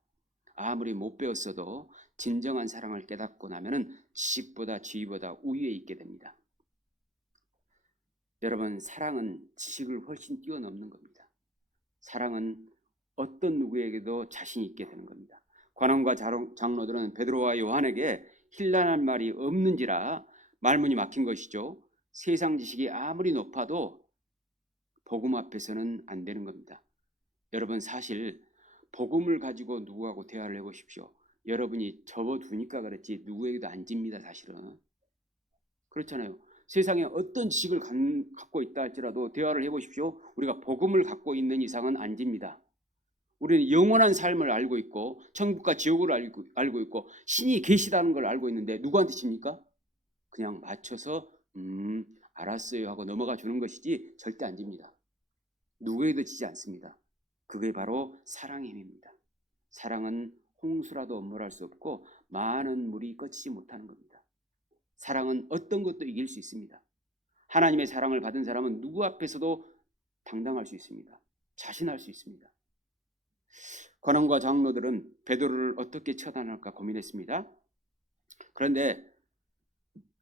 아무리 못 배웠어도 진정한 사랑을 깨닫고 나면은 지식보다 지위보다 우위에 있게 됩니다. 여러분, 사랑은 지식을 훨씬 뛰어넘는 겁니다. 사랑은 어떤 누구에게도 자신 있게 되는 겁니다. 관원과 장로들은 베드로와 요한에게 힐난할 말이 없는지라 말문이 막힌 것이죠. 세상 지식이 아무리 높아도 복음 앞에서는 안 되는 겁니다. 여러분, 사실 복음을 가지고 누구하고 대화를 해보십시오. 여러분이 접어두니까 그렇지 누구에게도 안 집니다. 사실은 그렇잖아요. 세상에 어떤 지식을 갖고 있다 할지라도 대화를 해보십시오. 우리가 복음을 갖고 있는 이상은 안 집니다. 우리는 영원한 삶을 알고 있고 천국과 지옥을 알고 있고 신이 계시다는 걸 알고 있는데 누구한테 집니까? 그냥 맞춰서 알았어요 하고 넘어가 주는 것이지 절대 안 집니다. 누구에도 지지 않습니다. 그게 바로 사랑의 힘입니다. 사랑은 홍수라도 엄물할 수 없고 많은 물이 꺼지지 못하는 겁니다. 사랑은 어떤 것도 이길 수 있습니다. 하나님의 사랑을 받은 사람은 누구 앞에서도 당당할 수 있습니다. 자신할 수 있습니다. 관원과 장로들은 베드로를 어떻게 처단할까 고민했습니다. 그런데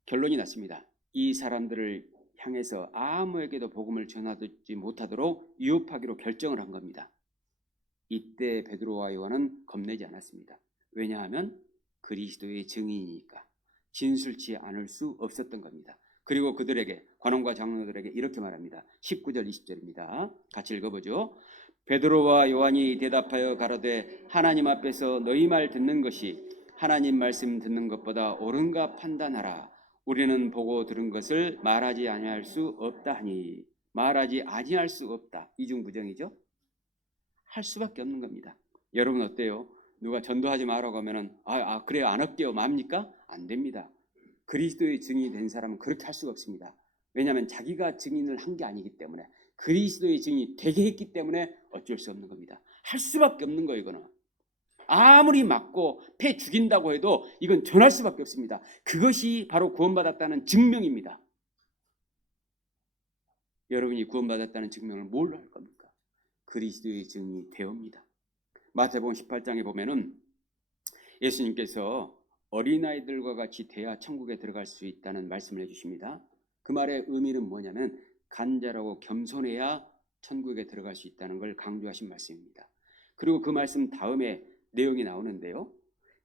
결론이 났습니다. 이 사람들을 향해서 아무에게도 복음을 전하지 못하도록 위협하기로 결정을 한 겁니다. 이때 베드로와 요한은 겁내지 않았습니다. 왜냐하면 그리스도의 증인이니까 진술치 않을 수 없었던 겁니다. 그리고 그들에게 관원과 장로들에게 이렇게 말합니다. 19절 20절입니다. 같이 읽어보죠. 베드로와 요한이 대답하여 가로되 하나님 앞에서 너희 말 듣는 것이 하나님 말씀 듣는 것보다 옳은가 판단하라. 우리는 보고 들은 것을 말하지 아니할 수 없다 하니. 말하지 아니할 수 없다. 이중부정이죠. 할 수밖에 없는 겁니다. 여러분 어때요? 누가 전도하지 말라고 하면은 그래요 안 할게요 맙니까? 안 됩니다. 그리스도의 증인이 된 사람은 그렇게 할 수가 없습니다. 왜냐하면 자기가 증인을 한 게 아니기 때문에 그리스도의 증인이 되게 했기 때문에 어쩔 수 없는 겁니다. 할 수밖에 없는 거예요. 이거는 아무리 맞고 패 죽인다고 해도 이건 전할 수밖에 없습니다. 그것이 바로 구원받았다는 증명입니다. 여러분이 구원받았다는 증명을 뭘로 할 겁니까? 그리스도의 증인이 되옵니다. 마태복음 18장에 보면은 예수님께서 어린아이들과 같이 돼야 천국에 들어갈 수 있다는 말씀을 해주십니다. 그 말의 의미는 뭐냐면 간절하고 겸손해야 천국에 들어갈 수 있다는 걸 강조하신 말씀입니다. 그리고 그 말씀 다음에 내용이 나오는데요.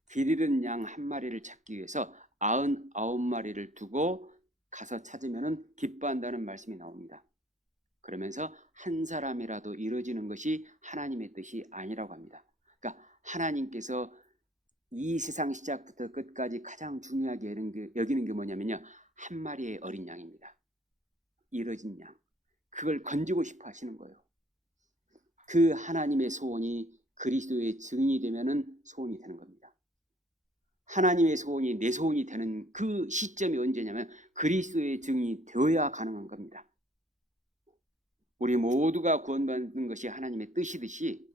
길 잃은 양 한 마리를 찾기 위해서 99마리를 두고 가서 찾으면 기뻐한다는 말씀이 나옵니다. 그러면서 한 사람이라도 이루어지는 것이 하나님의 뜻이 아니라고 합니다. 그러니까 하나님께서 이 세상 시작부터 끝까지 가장 중요하게 여기는 게 뭐냐면요. 한 마리의 어린 양입니다. 이루어진 양. 그걸 건지고 싶어 하시는 거예요. 그 하나님의 소원이 그리스도의 증인이 되면은 소원이 되는 겁니다. 하나님의 소원이 내 소원이 되는 그 시점이 언제냐면 그리스도의 증인이 되어야 가능한 겁니다. 우리 모두가 구원받는 것이 하나님의 뜻이듯이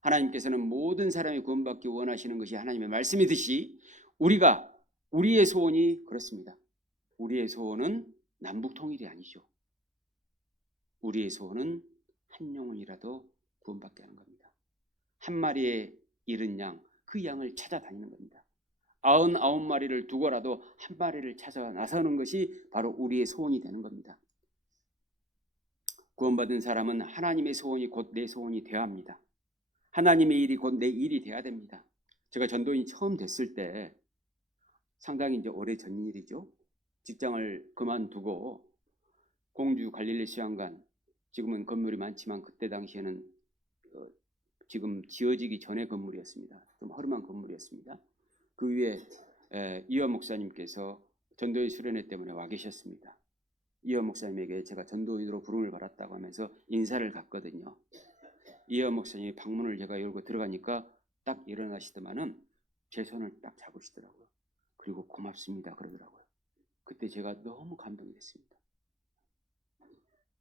하나님께서는 모든 사람이 구원받기 원하시는 것이 하나님의 말씀이듯이 우리의 소원이 그렇습니다. 우리의 소원은 남북 통일이 아니죠. 우리의 소원은 한 영혼이라도 구원받게 하는 겁니다. 한 마리의 잃은 양, 그 양을 찾아다니는 겁니다. 99마리를 두고라도 한 마리를 찾아 나서는 것이 바로 우리의 소원이 되는 겁니다. 구원받은 사람은 하나님의 소원이 곧 내 소원이 되어야 합니다. 하나님의 일이 곧 내 일이 돼야 됩니다. 제가 전도인이 처음 됐을 때 상당히 이제 오래 전 일이죠. 직장을 그만두고 공주 갈릴리 수양관, 지금은 건물이 많지만 그때 당시에는 지금 지어지기 전의 건물이었습니다. 좀 허름한 건물이었습니다. 그 위에 이화 목사님께서 전도인 수련회 때문에 와 계셨습니다. 이화 목사님에게 제가 전도인으로 부름을 받았다고 하면서 인사를 갔거든요. 이화 목사님이 방문을 제가 열고 들어가니까 딱 일어나시더만은 제 손을 딱 잡으시더라고요. 그리고 고맙습니다 그러더라고요. 그때 제가 너무 감동이 됐습니다.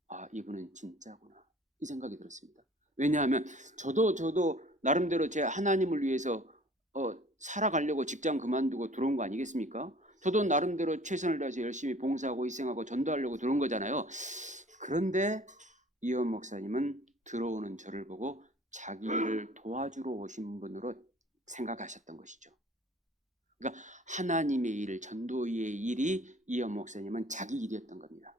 아, 이분은 진짜구나 이 생각이 들었습니다. 왜냐하면 저도 나름대로 제 하나님을 위해서 살아가려고 직장 그만두고 들어온 거 아니겠습니까? 저도 나름대로 최선을 다해서 열심히 봉사하고 희생하고 전도하려고 들어온 거잖아요. 그런데 이원 목사님은 들어오는 저를 보고 자기를 도와주러 오신 분으로 생각하셨던 것이죠. 그러니까 하나님의 일, 전도의 일이 이원 목사님은 자기 일이었던 겁니다.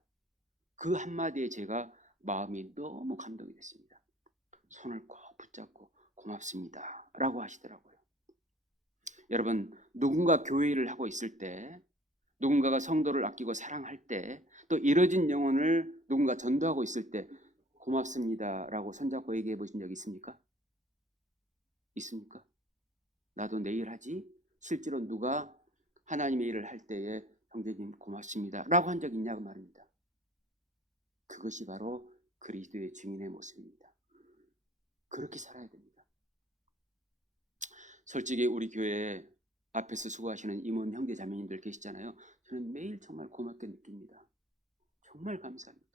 그 한마디에 제가 마음이 너무 감동이 됐습니다. 손을 꼭 붙잡고 고맙습니다 라고 하시더라고요. 여러분, 누군가 교회 일을 하고 있을 때, 누군가가 성도를 아끼고 사랑할 때, 또 잃어진 영혼을 누군가 전도하고 있을 때 고맙습니다 라고 손잡고 얘기해 보신 적 있습니까? 있습니까? 나도 내일 하지? 실제로 누가 하나님의 일을 할 때에 형제님 고맙습니다 라고 한 적 있냐고 말입니다. 그것이 바로 그리스도의 증인의 모습입니다. 그렇게 살아야 됩니다. 솔직히 우리 교회 앞에서 수고하시는 임원 형제 자매님들 계시잖아요. 저는 매일 정말 고맙게 느낍니다. 정말 감사합니다.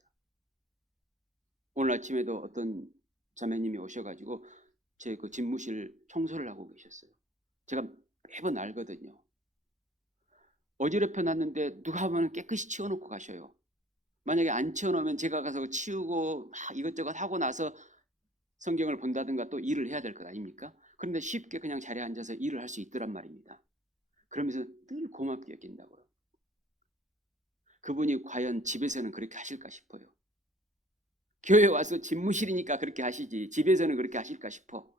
오늘 아침에도 어떤 자매님이 오셔가지고 제 그 집무실 청소를 하고 계셨어요. 제가 매번 알거든요. 어지럽혀 놨는데 누가 하면 깨끗이 치워놓고 가셔요. 만약에 안 치워놓으면 제가 가서 치우고 막 이것저것 하고 나서 성경을 본다든가 또 일을 해야 될 것 아닙니까? 그런데 쉽게 그냥 자리에 앉아서 일을 할 수 있더란 말입니다. 그러면서 늘 고맙게 여긴다고요. 그분이 과연 집에서는 그렇게 하실까 싶어요. 교회 와서 집무실이니까 그렇게 하시지 집에서는 그렇게 하실까 싶어.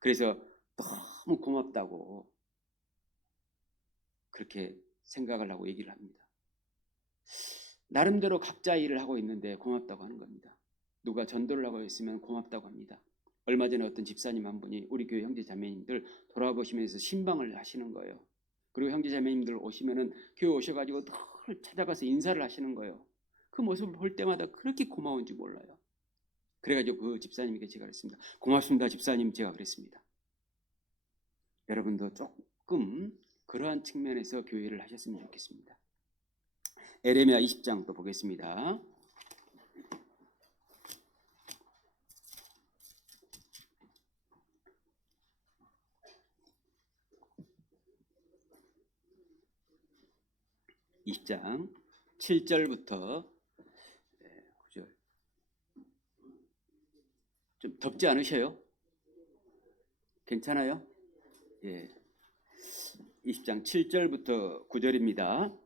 그래서 너무 고맙다고 그렇게 생각을 하고 얘기를 합니다. 나름대로 각자 일을 하고 있는데 고맙다고 하는 겁니다. 누가 전도를 하고 있으면 고맙다고 합니다. 얼마 전에 어떤 집사님 한 분이 우리 교회 형제 자매님들 돌아보시면서 신방을 하시는 거예요. 그리고 형제 자매님들 오시면은 교회 오셔가지고 늘 찾아가서 인사를 하시는 거예요. 그 모습을 볼 때마다 그렇게 고마운지 몰라요. 그래가지고 그 집사님에게 제가 그랬습니다. 고맙습니다 집사님 제가 그랬습니다. 여러분도 조금 그러한 측면에서 교회를 하셨으면 좋겠습니다. 에레미야 20장 또 보겠습니다. (20장) 7절부터 9절. 좀 덥지 않으셔요? 괜찮아요? 예. 20장 7절부터 9절입니다.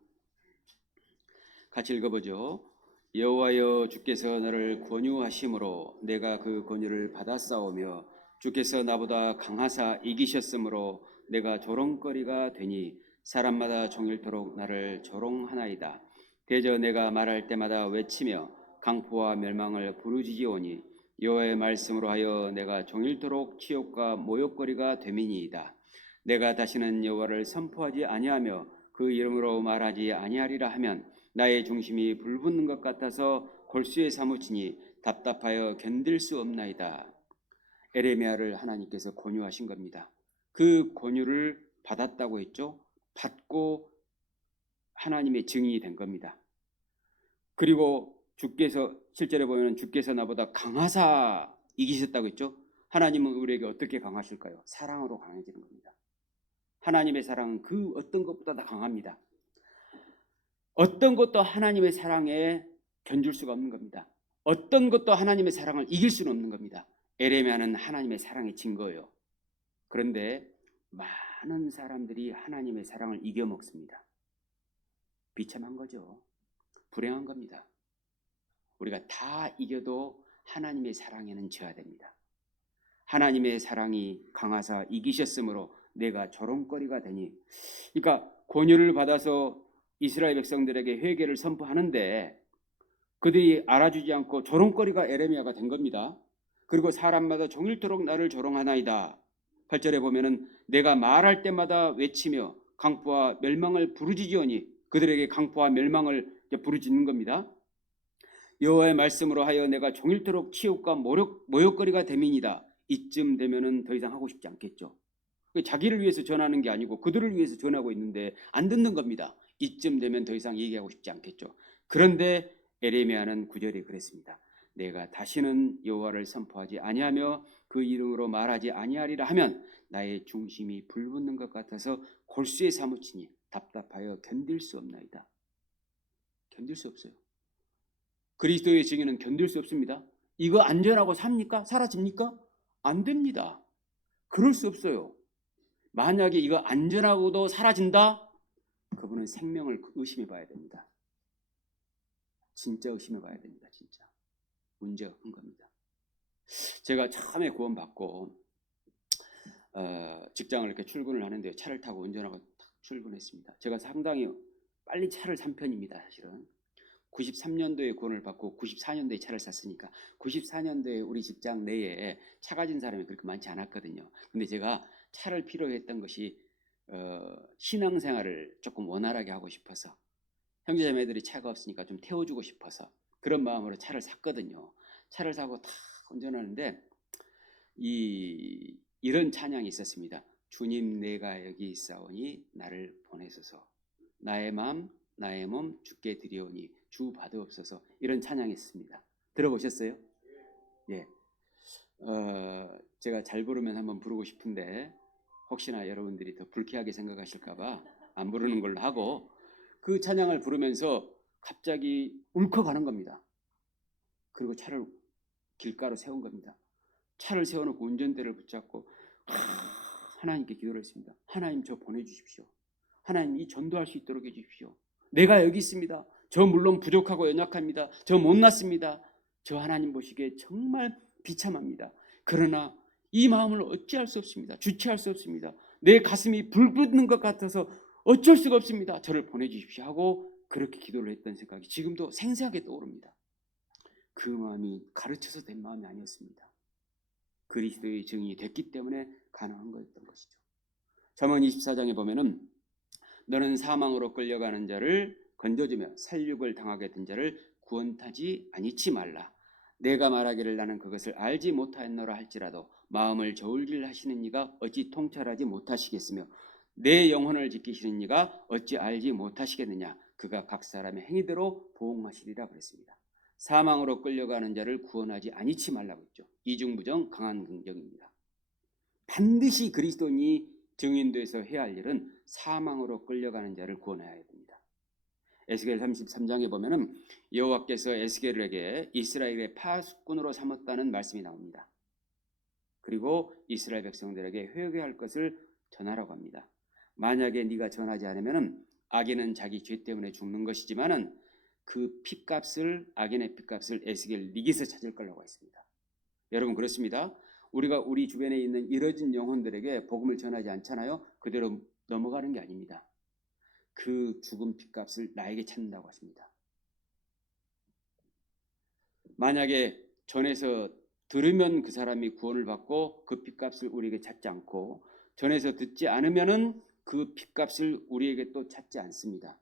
같이 읽어보죠. 여호와여 주께서 나를 권유하심으로 내가 그 권유를 받았사오며 주께서 나보다 강하사 이기셨으므로 내가 조롱거리가 되니 사람마다 종일토록 나를 조롱하나이다. 대저 내가 말할 때마다 외치며 강포와 멸망을 부르짖으오니 여호와의 말씀으로 하여 내가 종일토록 치욕과 모욕거리가 됨이니이다. 내가 다시는 여호와를 선포하지 아니하며 그 이름으로 말하지 아니하리라 하면 나의 중심이 불붙는 것 같아서 골수에 사무치니 답답하여 견딜 수 없나이다. 에레미야를 하나님께서 권유하신 겁니다. 그 권유를 받았다고 했죠. 받고 하나님의 증인이 된 겁니다. 그리고 주께서 실제로 보면 주께서 나보다 강하사 이기셨다고 했죠. 하나님은 우리에게 어떻게 강하실까요? 사랑으로 강해지는 겁니다. 하나님의 사랑은 그 어떤 것보다 다 강합니다. 어떤 것도 하나님의 사랑에 견줄 수가 없는 겁니다. 어떤 것도 하나님의 사랑을 이길 수는 없는 겁니다. 에레미야는 하나님의 사랑의 증거예요. 그런데 많은 사람들이 하나님의 사랑을 이겨먹습니다. 비참한 거죠. 불행한 겁니다. 우리가 다 이겨도 하나님의 사랑에는 져야 됩니다. 하나님의 사랑이 강하사 이기셨으므로 내가 조롱거리가 되니, 그러니까 권유를 받아서 이스라엘 백성들에게 회개를 선포하는데 그들이 알아주지 않고 조롱거리가 에레미야가 된 겁니다. 그리고 사람마다 종일토록 나를 조롱하나이다. 8절에 보면은 내가 말할 때마다 외치며 강포와 멸망을 부르짖으니, 그들에게 강포와 멸망을 부르짖는 겁니다. 여호와의 말씀으로 하여 내가 종일토록 치욕과 모욕거리가 됨이니이다. 이쯤 되면은 더 이상 하고 싶지 않겠죠. 자기를 위해서 전하는 게 아니고 그들을 위해서 전하고 있는데 안 듣는 겁니다. 이쯤 되면 더 이상 얘기하고 싶지 않겠죠. 그런데 에레미야는 9절에 그랬습니다. 내가 다시는 여호와를 선포하지 아니하며 그 이름으로 말하지 아니하리라 하면 나의 중심이 불붙는 것 같아서 골수에 사무치니 답답하여 견딜 수 없나이다. 견딜 수 없어요. 그리스도의 증인은 견딜 수 없습니다. 이거 안전하고 삽니까? 사라집니까? 안 됩니다. 그럴 수 없어요. 만약에 이거 안전하고도 사라진다? 그분은 생명을 의심해 봐야 됩니다. 진짜 의심해 봐야 됩니다. 진짜. 문제가 큰 겁니다. 제가 처음에 구원받고 직장을 이렇게 출근을 하는데 차를 타고 운전하고 딱 출근했습니다. 제가 상당히 빨리 차를 산 편입니다. 사실은 93년도에 구원을 받고 94년도에 차를 샀으니까 94년도에 우리 직장 내에 차 가진 사람이 그렇게 많지 않았거든요. 근데 제가 차를 필요했던 것이 신앙생활을 조금 원활하게 하고 싶어서, 형제자매들이 차가 없으니까 좀 태워주고 싶어서 그런 마음으로 차를 샀거든요. 차를 사고 다 운전하는데 이런 찬양이 있었습니다. 주님 내가 여기 있사오니 나를 보내소서. 나의 마음 나의 몸 주께 드리오니 주 받으옵소서. 이런 찬양이 있습니다. 들어보셨어요? 예. 제가 잘 부르면 한번 부르고 싶은데 혹시나 여러분들이 더 불쾌하게 생각하실까봐 안 부르는 걸로 하고, 그 찬양을 부르면서 갑자기 울컥하는 겁니다. 그리고 차를 길가로 세운 겁니다. 차를 세워놓고 운전대를 붙잡고 하나님께 기도를 했습니다. 하나님 저 보내주십시오. 하나님 이 전도할 수 있도록 해주십시오. 내가 여기 있습니다. 저 물론 부족하고 연약합니다. 저 못났습니다. 저 하나님 보시기에 정말 비참합니다. 그러나 이 마음을 어찌할 수 없습니다. 주체할 수 없습니다. 내 가슴이 불붙는 것 같아서 어쩔 수가 없습니다. 저를 보내주십시오 하고 그렇게 기도를 했던 생각이 지금도 생생하게 떠오릅니다. 그 마음이 가르쳐서 된 마음이 아니었습니다. 그리스도의 증인이 됐기 때문에 가능한 거였던 것이죠. 잠언 24장에 보면은 너는 사망으로 끌려가는 자를 건져주며 살육을 당하게 된 자를 구원하지 아니치 말라. 내가 말하기를 나는 그것을 알지 못하였노라 할지라도 마음을 저울질 하시는 이가 어찌 통찰하지 못하시겠으며 내 영혼을 지키시는 이가 어찌 알지 못하시겠느냐. 그가 각 사람의 행위대로 보응하시리라 그랬습니다. 사망으로 끌려가는 자를 구원하지 아니치 말라고 했죠. 이중부정 강한 긍정입니다. 반드시 그리스도인이 증인돼서 해야 할 일은 사망으로 끌려가는 자를 구원해야 됩니다. 에스겔 33장에 보면은 여호와께서 에스겔에게 이스라엘의 파수꾼으로 삼았다는 말씀이 나옵니다. 그리고 이스라엘 백성들에게 회개할 것을 전하라고 합니다. 만약에 네가 전하지 않으면은 악인은 자기 죄 때문에 죽는 것이지만은 그 핏값을, 악인의 핏값을 에스겔 니기서 찾을 거라고 했습니다. 여러분 그렇습니다. 우리가 우리 주변에 있는 이뤄진 영혼들에게 복음을 전하지 않잖아요. 그대로 넘어가는 게 아닙니다. 그 죽은 핏값을 나에게 찾는다고 하십니다. 만약에 전해서 들으면 그 사람이 구원을 받고 그 핏값을 우리에게 찾지 않고, 전해서 듣지 않으면은 그 핏값을 우리에게 또 찾지 않습니다.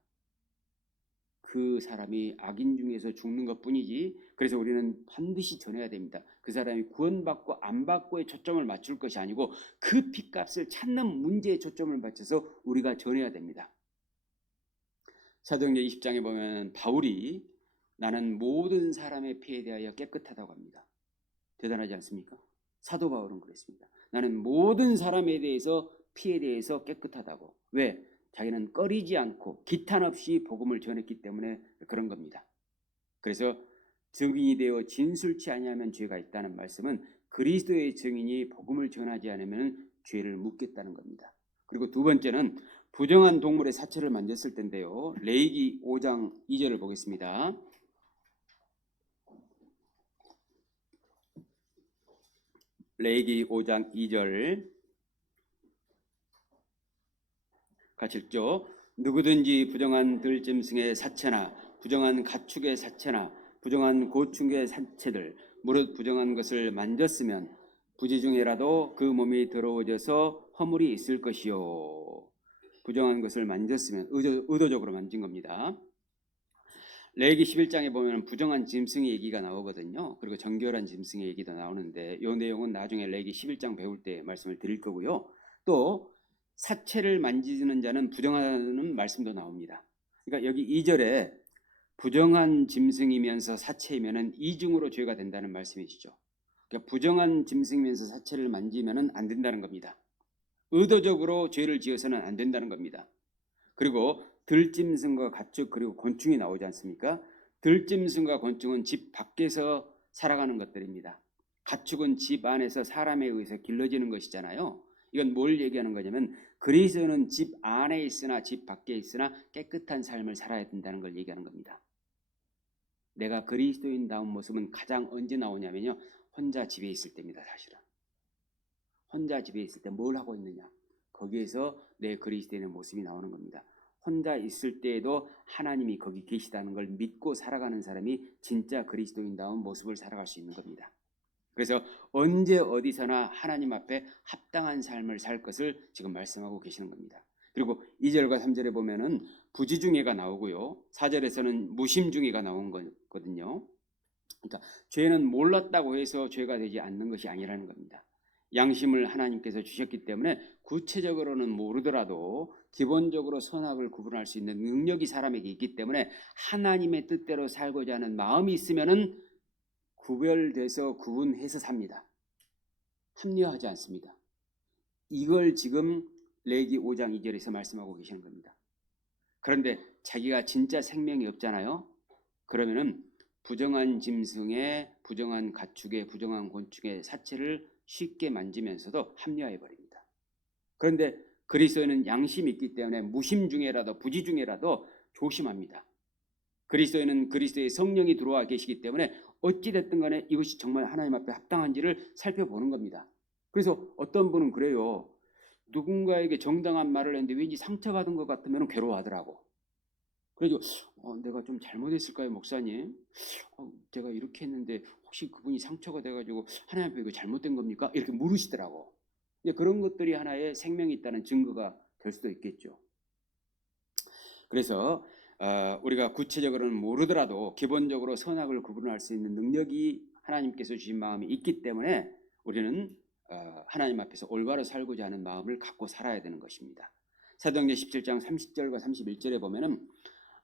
그 사람이 악인 중에서 죽는 것뿐이지. 그래서 우리는 반드시 전해야 됩니다. 그 사람이 구원받고 안 받고에 초점을 맞출 것이 아니고 그 핏값을 찾는 문제에 초점을 맞춰서 우리가 전해야 됩니다. 사도행전 20장에 보면 바울이 나는 모든 사람의 피에 대하여 깨끗하다고 합니다. 대단하지 않습니까? 사도 바울은 그랬습니다. 나는 모든 사람에 대해서 피에 대해서 깨끗하다고. 왜? 자기는 꺼리지 않고 기탄 없이 복음을 전했기 때문에 그런 겁니다. 그래서 증인이 되어 진술치 아니하면 죄가 있다는 말씀은 그리스도의 증인이 복음을 전하지 않으면 죄를 묻겠다는 겁니다. 그리고 두 번째는 부정한 동물의 사체를 만졌을 때인데요. 레위기 5장 2절을 보겠습니다. 레위기 5장 2절 같이 읽죠. 누구든지 부정한 들짐승의 사체나 부정한 가축의 사체나 부정한 고충의 사체들 무릇 부정한 것을 만졌으면 부지 중에라도 그 몸이 더러워져서 허물이 있을 것이요. 부정한 것을 만졌으면 의도적으로 만진 겁니다. 레위기 11장에 보면 부정한 짐승의 얘기가 나오거든요. 그리고 정결한 짐승의 얘기도 나오는데 이 내용은 나중에 레위기 11장 배울 때 말씀을 드릴 거고요. 또 사체를 만지는 자는 부정하다는 말씀도 나옵니다. 그러니까 여기 2절에 부정한 짐승이면서 사체이면은 이중으로 죄가 된다는 말씀이시죠. 그러니까 부정한 짐승이면서 사체를 만지면은 안 된다는 겁니다. 의도적으로 죄를 지어서는 안 된다는 겁니다. 그리고 들짐승과 가축 그리고 곤충이 나오지 않습니까? 들짐승과 곤충은 집 밖에서 살아가는 것들입니다. 가축은 집 안에서 사람에 의해서 길러지는 것이잖아요. 이건 뭘 얘기하는 거냐면 그리스도는 집 안에 있으나 집 밖에 있으나 깨끗한 삶을 살아야 된다는 걸 얘기하는 겁니다. 내가 그리스도인다운 모습은 가장 언제 나오냐면요. 혼자 집에 있을 때입니다. 사실은. 혼자 집에 있을 때 뭘 하고 있느냐. 거기에서 내 그리스도인의 모습이 나오는 겁니다. 혼자 있을 때에도 하나님이 거기 계시다는 걸 믿고 살아가는 사람이 진짜 그리스도인다운 모습을 살아갈 수 있는 겁니다. 그래서 언제 어디서나 하나님 앞에 합당한 삶을 살 것을 지금 말씀하고 계시는 겁니다. 그리고 2절과 3절에 보면은 부지중해가 나오고요. 4절에서는 무심중해가 나온 거거든요. 그러니까 죄는 몰랐다고 해서 죄가 되지 않는 것이 아니라는 겁니다. 양심을 하나님께서 주셨기 때문에 구체적으로는 모르더라도 기본적으로 선악을 구분할 수 있는 능력이 사람에게 있기 때문에 하나님의 뜻대로 살고자 하는 마음이 있으면은 구별돼서 구분해서 삽니다. 합리화하지 않습니다. 이걸 지금 레위기 5장 2절에서 말씀하고 계시는 겁니다. 그런데 자기가 진짜 생명이 없잖아요. 그러면은 부정한 짐승의, 부정한 가축의, 부정한 곤충의 사체를 쉽게 만지면서도 합리화해 버립니다. 그런데 그리스도에는 양심이 있기 때문에 무심 중에라도 부지 중에라도 조심합니다. 그리스도에는 그리스도의 성령이 들어와 계시기 때문에 어찌됐든 간에 이것이 정말 하나님 앞에 합당한지를 살펴보는 겁니다. 그래서 어떤 분은 그래요. 누군가에게 정당한 말을 했는데 왠지 상처받은 것 같으면 괴로워하더라고. 그래서 내가 좀 잘못했을까요, 목사님? 제가 이렇게 했는데 혹시 그분이 상처가 돼가지고 하나님 앞에 이거 잘못된 겁니까? 이렇게 물으시더라고. 그런 것들이 하나의 생명이 있다는 증거가 될 수도 있겠죠. 그래서 우리가 구체적으로는 모르더라도 기본적으로 선악을 구분할 수 있는 능력이 하나님께서 주신 마음이 있기 때문에 우리는 하나님 앞에서 올바로 살고자 하는 마음을 갖고 살아야 되는 것입니다. 사도행전 17장 30절과 31절에 보면은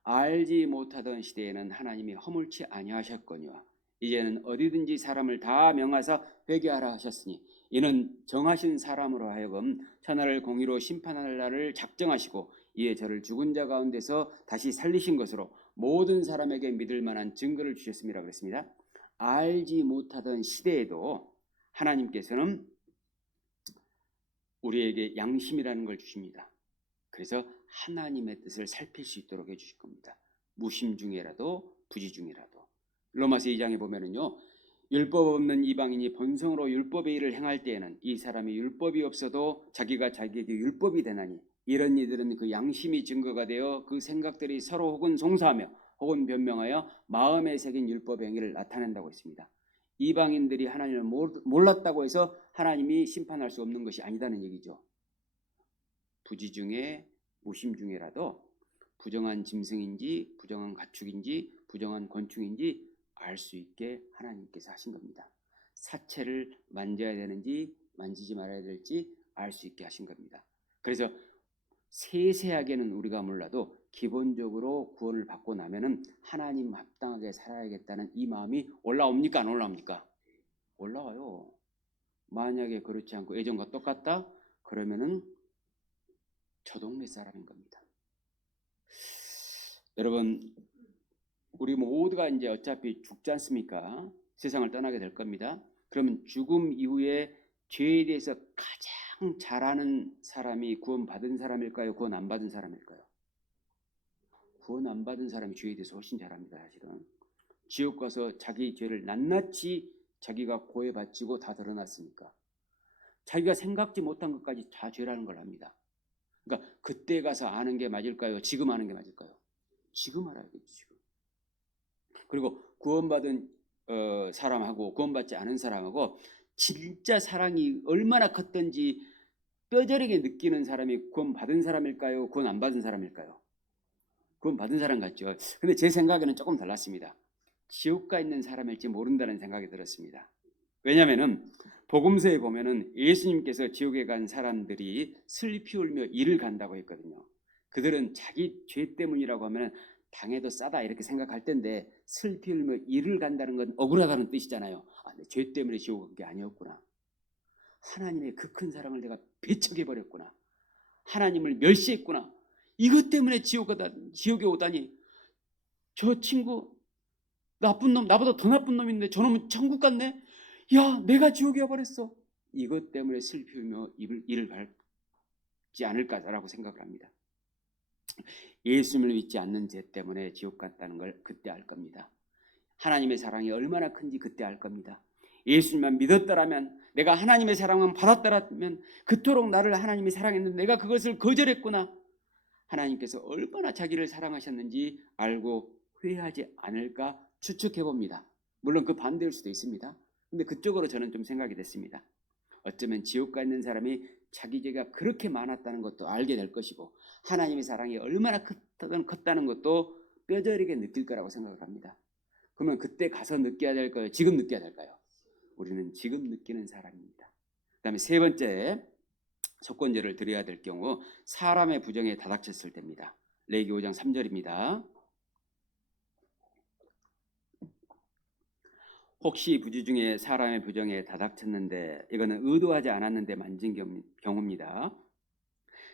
알지 못하던 시대에는 하나님이 허물치 아니하셨거니와 이제는 어디든지 사람을 다 명하사 회개하라 하셨으니 이는 정하신 사람으로 하여금 천하를 공의로 심판할 날을 작정하시고 이에 저를 죽은 자 가운데서 다시 살리신 것으로 모든 사람에게 믿을 만한 증거를 주셨습니다. 그랬습니다. 알지 못하던 시대에도 하나님께서는 우리에게 양심이라는 걸 주십니다. 그래서 하나님의 뜻을 살필 수 있도록 해주실 겁니다. 무심 중에라도 부지 중에라도. 로마서 2장에 보면은요. 율법 없는 이방인이 본성으로 율법의 일을 행할 때에는 이 사람이 율법이 없어도 자기가 자기에게 율법이 되나니 이런 이들은 그 양심이 증거가 되어 그 생각들이 서로 혹은 송사하며 혹은 변명하여 마음에 새긴 율법의 행위를 나타낸다고 했습니다. 이방인들이 하나님을 몰랐다고 해서 하나님이 심판할 수 없는 것이 아니다는 얘기죠. 부지 중에 무심 중에라도 부정한 짐승인지 부정한 가축인지 부정한 곤충인지 알 수 있게 하나님께서 하신 겁니다. 사체를 만져야 되는지 만지지 말아야 될지 알 수 있게 하신 겁니다. 그래서 세세하게는 우리가 몰라도 기본적으로 구원을 받고 나면은 하나님 합당하게 살아야겠다는 이 마음이 올라옵니까? 안 올라옵니까? 올라와요. 만약에 그렇지 않고 예전과 똑같다? 그러면은 저 동네 사람인 겁니다. 여러분, 우리 모두가 이제 어차피 죽지 않습니까? 세상을 떠나게 될 겁니다. 그러면 죽음 이후에 죄에 대해서 가장 잘 아는 사람이 구원받은 사람일까요? 구원 안 받은 사람일까요? 구원 안 받은 사람이 죄에 대해서 훨씬 잘 압니다. 사실은 지옥 가서 자기 죄를 낱낱이 자기가 고해 바치고 다 드러났으니까 자기가 생각지 못한 것까지 다 죄라는 걸 압니다. 그러니까 그때 가서 아는 게 맞을까요? 지금 아는 게 맞을까요? 지금 알아야겠죠. 지금. 그리고 구원받은 사람하고 구원받지 않은 사람하고 진짜 사랑이 얼마나 컸던지 뼈저리게 느끼는 사람이 구원받은 사람일까요? 구원 안 받은 사람일까요? 구원받은 사람 같죠. 근데 제 생각에는 조금 달랐습니다. 지옥 가 있는 사람일지 모른다는 생각이 들었습니다. 왜냐하면은 복음서에 보면은 예수님께서 지옥에 간 사람들이 슬피 울며 이를 간다고 했거든요. 그들은 자기 죄 때문이라고 하면 당해도 싸다 이렇게 생각할 텐데 슬피 울며 이를 간다는 건 억울하다는 뜻이잖아요. 아, 내 죄 때문에 지옥 간 게 아니었구나. 하나님의 그 큰 사랑을 내가 배척해 버렸구나. 하나님을 멸시했구나. 이것 때문에 지옥에 오다니. 저 친구 나쁜 놈, 나보다 더 나쁜 놈인데 저놈은 천국 갔네. 야, 내가 지옥에 와버렸어. 이것 때문에 슬피 울며 이를 밟지 않을까라고 생각을 합니다. 예수님을 믿지 않는 죄 때문에 지옥 갔다는 걸 그때 알 겁니다. 하나님의 사랑이 얼마나 큰지 그때 알 겁니다. 예수님만 믿었더라면, 내가 하나님의 사랑만 받았더라면, 그토록 나를 하나님이 사랑했는데 내가 그것을 거절했구나. 하나님께서 얼마나 자기를 사랑하셨는지 알고 후회하지 않을까 추측해 봅니다. 물론 그 반대일 수도 있습니다. 근데 그쪽으로 저는 좀 생각이 됐습니다. 어쩌면 지옥 가 있는 사람이 자기 죄가 그렇게 많았다는 것도 알게 될 것이고 하나님의 사랑이 얼마나 컸다는 것도 뼈저리게 느낄 거라고 생각을 합니다. 그러면 그때 가서 느껴야 될까요? 지금 느껴야 될까요? 우리는 지금 느끼는 사람입니다. 그 다음에 세 번째 속건제를 드려야 될 경우 사람의 부정에 다닥쳤을 때입니다. 레위기 5장 3절입니다. 혹시 부지 중에 사람의 부정에 다닥쳤는데 이거는 의도하지 않았는데 만진 경우입니다.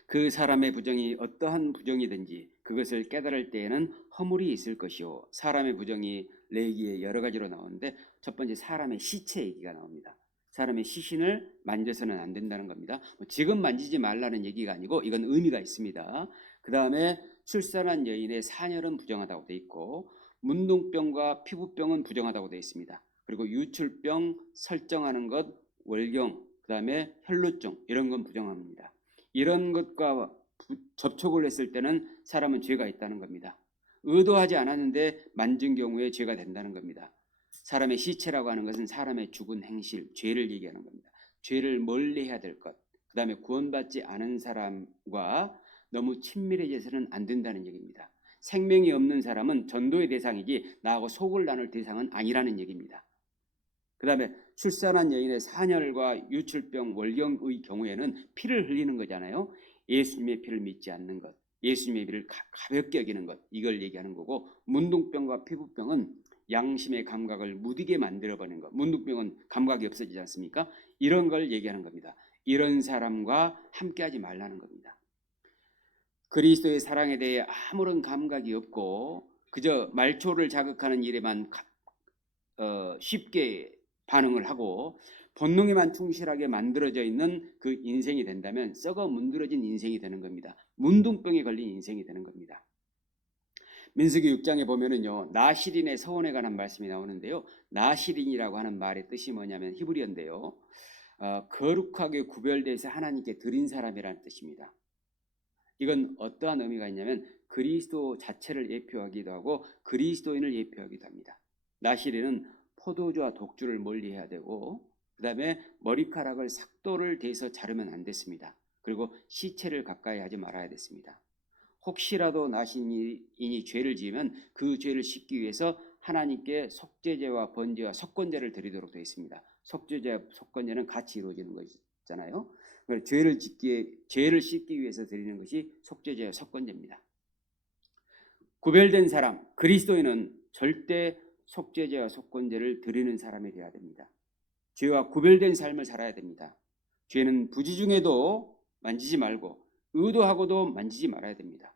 그 사람의 부정이 어떠한 부정이든지 그것을 깨달을 때에는 허물이 있을 것이요. 사람의 부정이 레위기에 여러 가지로 나오는데 첫 번째 사람의 시체 얘기가 나옵니다. 사람의 시신을 만져서는 안 된다는 겁니다. 지금 만지지 말라는 얘기가 아니고 이건 의미가 있습니다. 그 다음에 출산한 여인의 산혈은 부정하다고 돼 있고 문둥병과 피부병은 부정하다고 돼 있습니다. 그리고 유출병 설정하는 것, 월경, 그 다음에 혈루증 이런 건 부정합니다. 이런 것과 접촉을 했을 때는 사람은 죄가 있다는 겁니다. 의도하지 않았는데 만진 경우에 죄가 된다는 겁니다. 사람의 시체라고 하는 것은 사람의 죽은 행실, 죄를 얘기하는 겁니다. 죄를 멀리해야 될 것, 그 다음에 구원받지 않은 사람과 너무 친밀해져서는 안 된다는 얘기입니다. 생명이 없는 사람은 전도의 대상이지 나하고 속을 나눌 대상은 아니라는 얘기입니다. 그 다음에 출산한 여인의 산혈과 유출병, 월경의 경우에는 피를 흘리는 거잖아요. 예수님의 피를 믿지 않는 것, 예수님의 피를 가볍게 여기는 것, 이걸 얘기하는 거고 문둥병과 피부병은 양심의 감각을 무디게 만들어버리는 것. 문둥병은 감각이 없어지지 않습니까? 이런 걸 얘기하는 겁니다. 이런 사람과 함께하지 말라는 겁니다. 그리스도의 사랑에 대해 아무런 감각이 없고 그저 말초를 자극하는 일에만 쉽게 반응을 하고 본능에만 충실하게 만들어져 있는 그 인생이 된다면 썩어 문드러진 인생이 되는 겁니다. 문둥병에 걸린 인생이 되는 겁니다. 민수기 6장에 보면은요, 나시린의 서원에 관한 말씀이 나오는데요. 나시린이라고 하는 말의 뜻이 뭐냐면 히브리어인데요. 거룩하게 구별돼서 하나님께 드린 사람이라는 뜻입니다. 이건 어떠한 의미가 있냐면 그리스도 자체를 예표하기도 하고 그리스도인을 예표하기도 합니다. 나시린은 포도주와 독주를 멀리해야 되고 그 다음에 머리카락을 삭도를 대서 자르면 안 됐습니다. 그리고 시체를 가까이 하지 말아야 됐습니다. 혹시라도 나시린이 죄를 지으면 그 죄를 씻기 위해서 하나님께 속죄제와 번제와 속건제를 드리도록 되어 있습니다. 속죄제와 속건제는 같이 이루어지는 것이잖아요. 죄를 씻기 위해서 드리는 것이 속죄제와 속건제입니다. 구별된 사람, 그리스도인은 절대 속죄제와 속건제를 드리는 사람이 되어야 됩니다. 죄와 구별된 삶을 살아야 됩니다. 죄는 부지 중에도 만지지 말고 의도하고도 만지지 말아야 됩니다.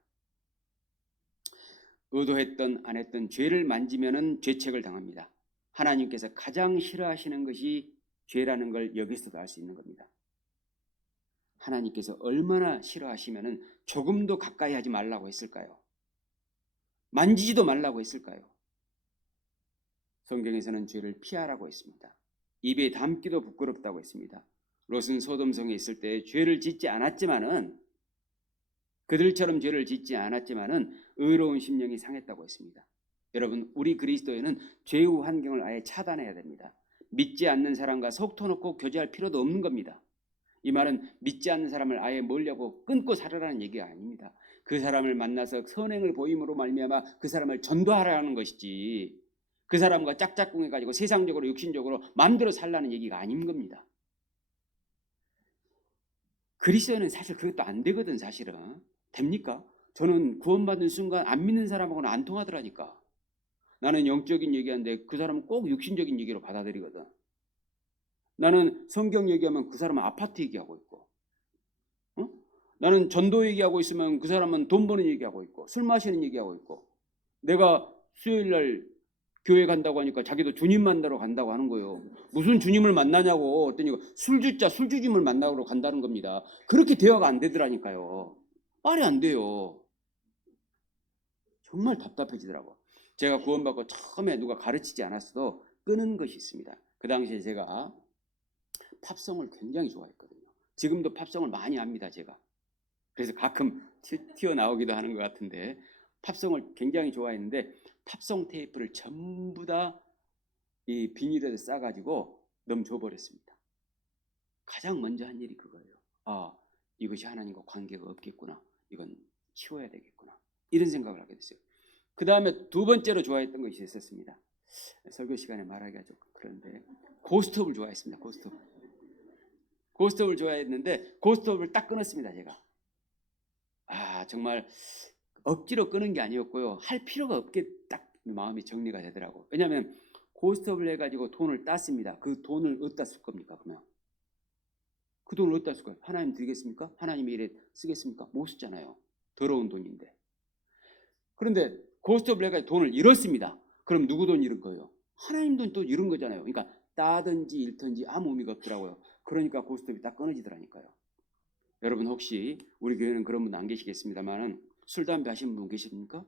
의도했던 안 했던 죄를 만지면은 죄책을 당합니다. 하나님께서 가장 싫어하시는 것이 죄라는 걸 여기서도 알 수 있는 겁니다. 하나님께서 얼마나 싫어하시면은 조금도 가까이 하지 말라고 했을까요? 만지지도 말라고 했을까요? 성경에서는 죄를 피하라고 했습니다. 입에 담기도 부끄럽다고 했습니다. 롯은 소돔성에 있을 때 죄를 짓지 않았지만은 그들처럼 죄를 짓지 않았지만은 의로운 심령이 상했다고 했습니다. 여러분, 우리 그리스도인은 죄의 환경을 아예 차단해야 됩니다. 믿지 않는 사람과 속 터놓고 교제할 필요도 없는 겁니다. 이 말은 믿지 않는 사람을 아예 멀려고 끊고 살아라는 얘기가 아닙니다. 그 사람을 만나서 선행을 보임으로 말미암아 그 사람을 전도하라는 것이지, 그 사람과 짝짝꿍해가지고 세상적으로 육신적으로 마음대로 살라는 얘기가 아닌 겁니다. 그리스도인은 사실 그것도 안 되거든. 사실은 됩니까? 저는 구원받은 순간 안 믿는 사람하고는 안 통하더라니까. 나는 영적인 얘기하는데 그 사람은 꼭 육신적인 얘기로 받아들이거든. 나는 성경 얘기하면 그 사람은 아파트 얘기하고 있고, 나는 전도 얘기하고 있으면 그 사람은 돈 버는 얘기하고 있고, 술 마시는 얘기하고 있고, 내가 수요일 날 교회 간다고 하니까 자기도 주님 만나러 간다고 하는 거예요. 무슨 주님을 만나냐고 했더니 술주님을 만나러 간다는 겁니다. 그렇게 대화가 안 되더라니까요. 말이 안 돼요. 정말 답답해지더라고. 제가 구원받고 처음에 누가 가르치지 않았어도 끄는 것이 있습니다. 그 당시에 제가 팝송을 굉장히 좋아했거든요. 지금도 팝송을 많이 합니다, 제가. 그래서 가끔 튀어나오기도 하는 것 같은데, 팝송을 굉장히 좋아했는데 팝송 테이프를 전부 다 이 비닐에 싸가지고 넘겨버렸습니다. 가장 먼저 한 일이 그거예요. 아, 이것이 하나님과 관계가 없겠구나. 이건 치워야 되겠구나. 이런 생각을 하게 됐어요. 그 다음에 두 번째로 좋아했던 것이 있었습니다. 설교 시간에 말하기가 좀 그런데 고스톱을 좋아했습니다. 고스톱을 좋아했는데 고스톱을 딱 끊었습니다. 제가. 정말 억지로 끄는 게 아니었고요. 할 필요가 없게 딱 마음이 정리가 되더라고. 왜냐하면 고스톱을 해가지고 돈을 땄습니다. 그 돈을 어디다 쓸 겁니까? 그러면 그 돈을 어디다 쓸 거예요? 하나님 드리겠습니까? 하나님의 일에 쓰겠습니까? 못 쓰잖아요. 더러운 돈인데. 그런데 고스톱을 해가지고 돈을 잃었습니다. 그럼 누구 돈 잃은 거예요? 하나님 돈 또 잃은 거잖아요. 그러니까 따든지 잃든지 아무 의미가 없더라고요. 그러니까 고스톱이 딱 끊어지더라니까요. 여러분, 혹시 우리 교회는 그런 분 안 계시겠습니다만 술, 담배 하시는 분 계십니까?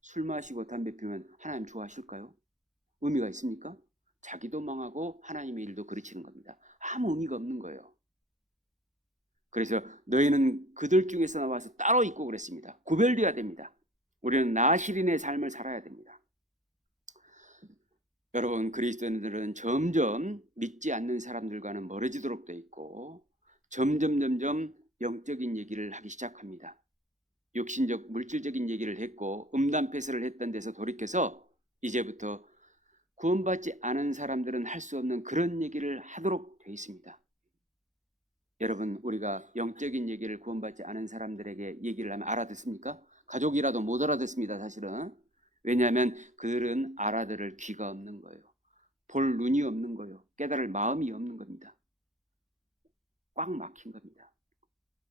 술 마시고 담배 피우면 하나님 좋아하실까요? 의미가 있습니까? 자기도 망하고 하나님의 일도 그르치는 겁니다. 아무 의미가 없는 거예요. 그래서 너희는 그들 중에서 나와서 따로 있고 그랬습니다. 구별되어야 됩니다. 우리는 나시린의 삶을 살아야 됩니다. 여러분, 그리스도인들은 점점 믿지 않는 사람들과는 멀어지도록 돼 있고 점점 영적인 얘기를 하기 시작합니다. 육신적 물질적인 얘기를 했고 음담패설을 했던 데서 돌이켜서 이제부터 구원받지 않은 사람들은 할 수 없는 그런 얘기를 하도록 돼 있습니다. 여러분, 우리가 영적인 얘기를 구원받지 않은 사람들에게 얘기를 하면 알아듣습니까? 가족이라도 못 알아듣습니다. 사실은. 왜냐하면 그들은 알아들을 귀가 없는 거예요. 볼 눈이 없는 거예요. 깨달을 마음이 없는 겁니다. 꽉 막힌 겁니다.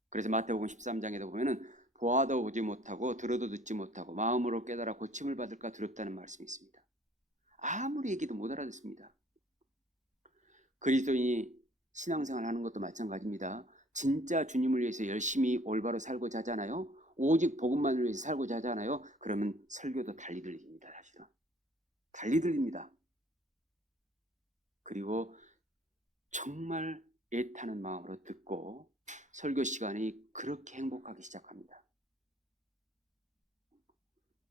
그래서 마태복음 13장에도 보면은 보아도 보지 못하고 들어도 듣지 못하고 마음으로 깨달아 고침을 받을까 두렵다는 말씀이 있습니다. 아무리 얘기도 못 알아듣습니다. 그리스도인이 신앙생활 하는 것도 마찬가지입니다. 진짜 주님을 위해서 열심히 올바로 살고자 하잖아요. 오직 복음만을 위해서 살고자 하잖아요. 그러면 설교도 달리 들립니다. 사실은 달리 들립니다. 그리고 정말 애타는 마음으로 듣고 설교 시간이 그렇게 행복하기 시작합니다.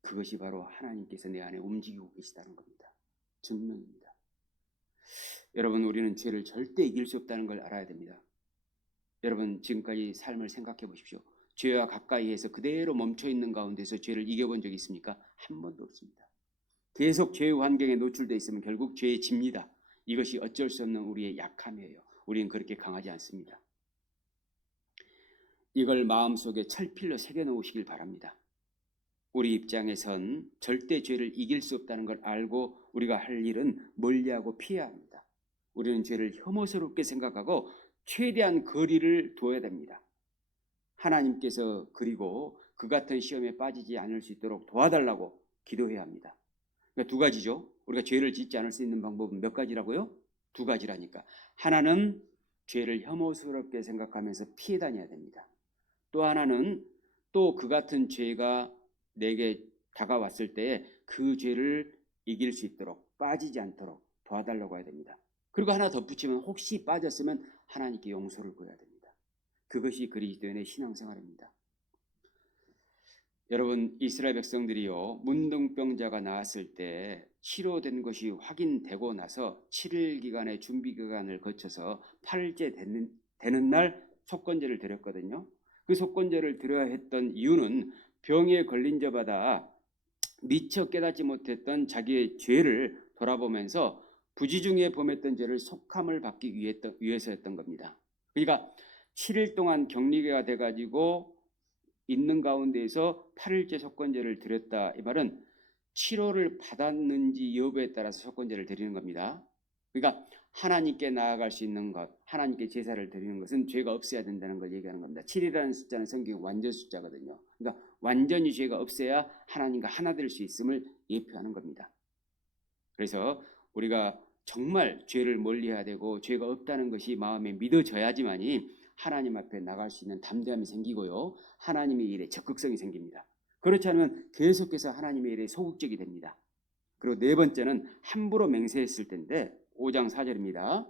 그것이 바로 하나님께서 내 안에 움직이고 계시다는 겁니다. 증명입니다. 여러분, 우리는 죄를 절대 이길 수 없다는 걸 알아야 됩니다. 여러분, 지금까지 삶을 생각해 보십시오. 죄와 가까이에서 그대로 멈춰 있는 가운데서 죄를 이겨본 적이 있습니까? 한 번도 없습니다. 계속 죄의 환경에 노출되어 있으면 결국 죄에 집니다. 이것이 어쩔 수 없는 우리의 약함이에요. 우리는 그렇게 강하지 않습니다. 이걸 마음속에 철필로 새겨놓으시길 바랍니다. 우리 입장에선 절대 죄를 이길 수 없다는 걸 알고 우리가 할 일은 멀리하고 피해야 합니다. 우리는 죄를 혐오스럽게 생각하고 최대한 거리를 둬야 됩니다. 하나님께서 그리고 그 같은 시험에 빠지지 않을 수 있도록 도와달라고 기도해야 합니다. 그러니까 두 가지죠. 우리가 죄를 짓지 않을 수 있는 방법은 몇 가지라고요? 두 가지라니까. 하나는 죄를 혐오스럽게 생각하면서 피해 다녀야 됩니다. 또 하나는 또 그 같은 죄가 내게 다가왔을 때 그 죄를 이길 수 있도록 빠지지 않도록 도와달라고 해야 됩니다. 그리고 하나 덧붙이면 혹시 빠졌으면 하나님께 용서를 구해야 됩니다. 그것이 그리스도인의 신앙생활입니다. 여러분, 이스라엘 백성들이요, 문둥병자가 나왔을 때 치료된 것이 확인되고 나서 7일 기간의 준비 기간을 거쳐서 8일째 되는 날 속건제를 드렸거든요. 그 속건제를 드려야 했던 이유는 병에 걸린 자마다 미처 깨닫지 못했던 자기의 죄를 돌아보면서 부지중에 범했던 죄를 속함을 받기 위해서였던 겁니다. 그러니까 7일 동안 격리가 돼가지고 있는 가운데에서 8일째 속건제를 드렸다. 이 말은 치료를 받았는지 여부에 따라서 속건제를 드리는 겁니다. 그러니까 하나님께 나아갈 수 있는 것, 하나님께 제사를 드리는 것은 죄가 없어야 된다는 걸 얘기하는 겁니다. 7이라는 숫자는 성경 완전 숫자거든요. 그러니까 완전히 죄가 없어야 하나님과 하나 될 수 있음을 예표하는 겁니다. 그래서 우리가 정말 죄를 멀리해야 되고 죄가 없다는 것이 마음에 믿어져야지만이 하나님 앞에 나갈 수 있는 담대함이 생기고요. 하나님의 일에 적극성이 생깁니다. 그렇지 않으면 계속해서 하나님의 일에 소극적이 됩니다. 그리고 네 번째는 함부로 맹세했을 때인데 5장 4절입니다.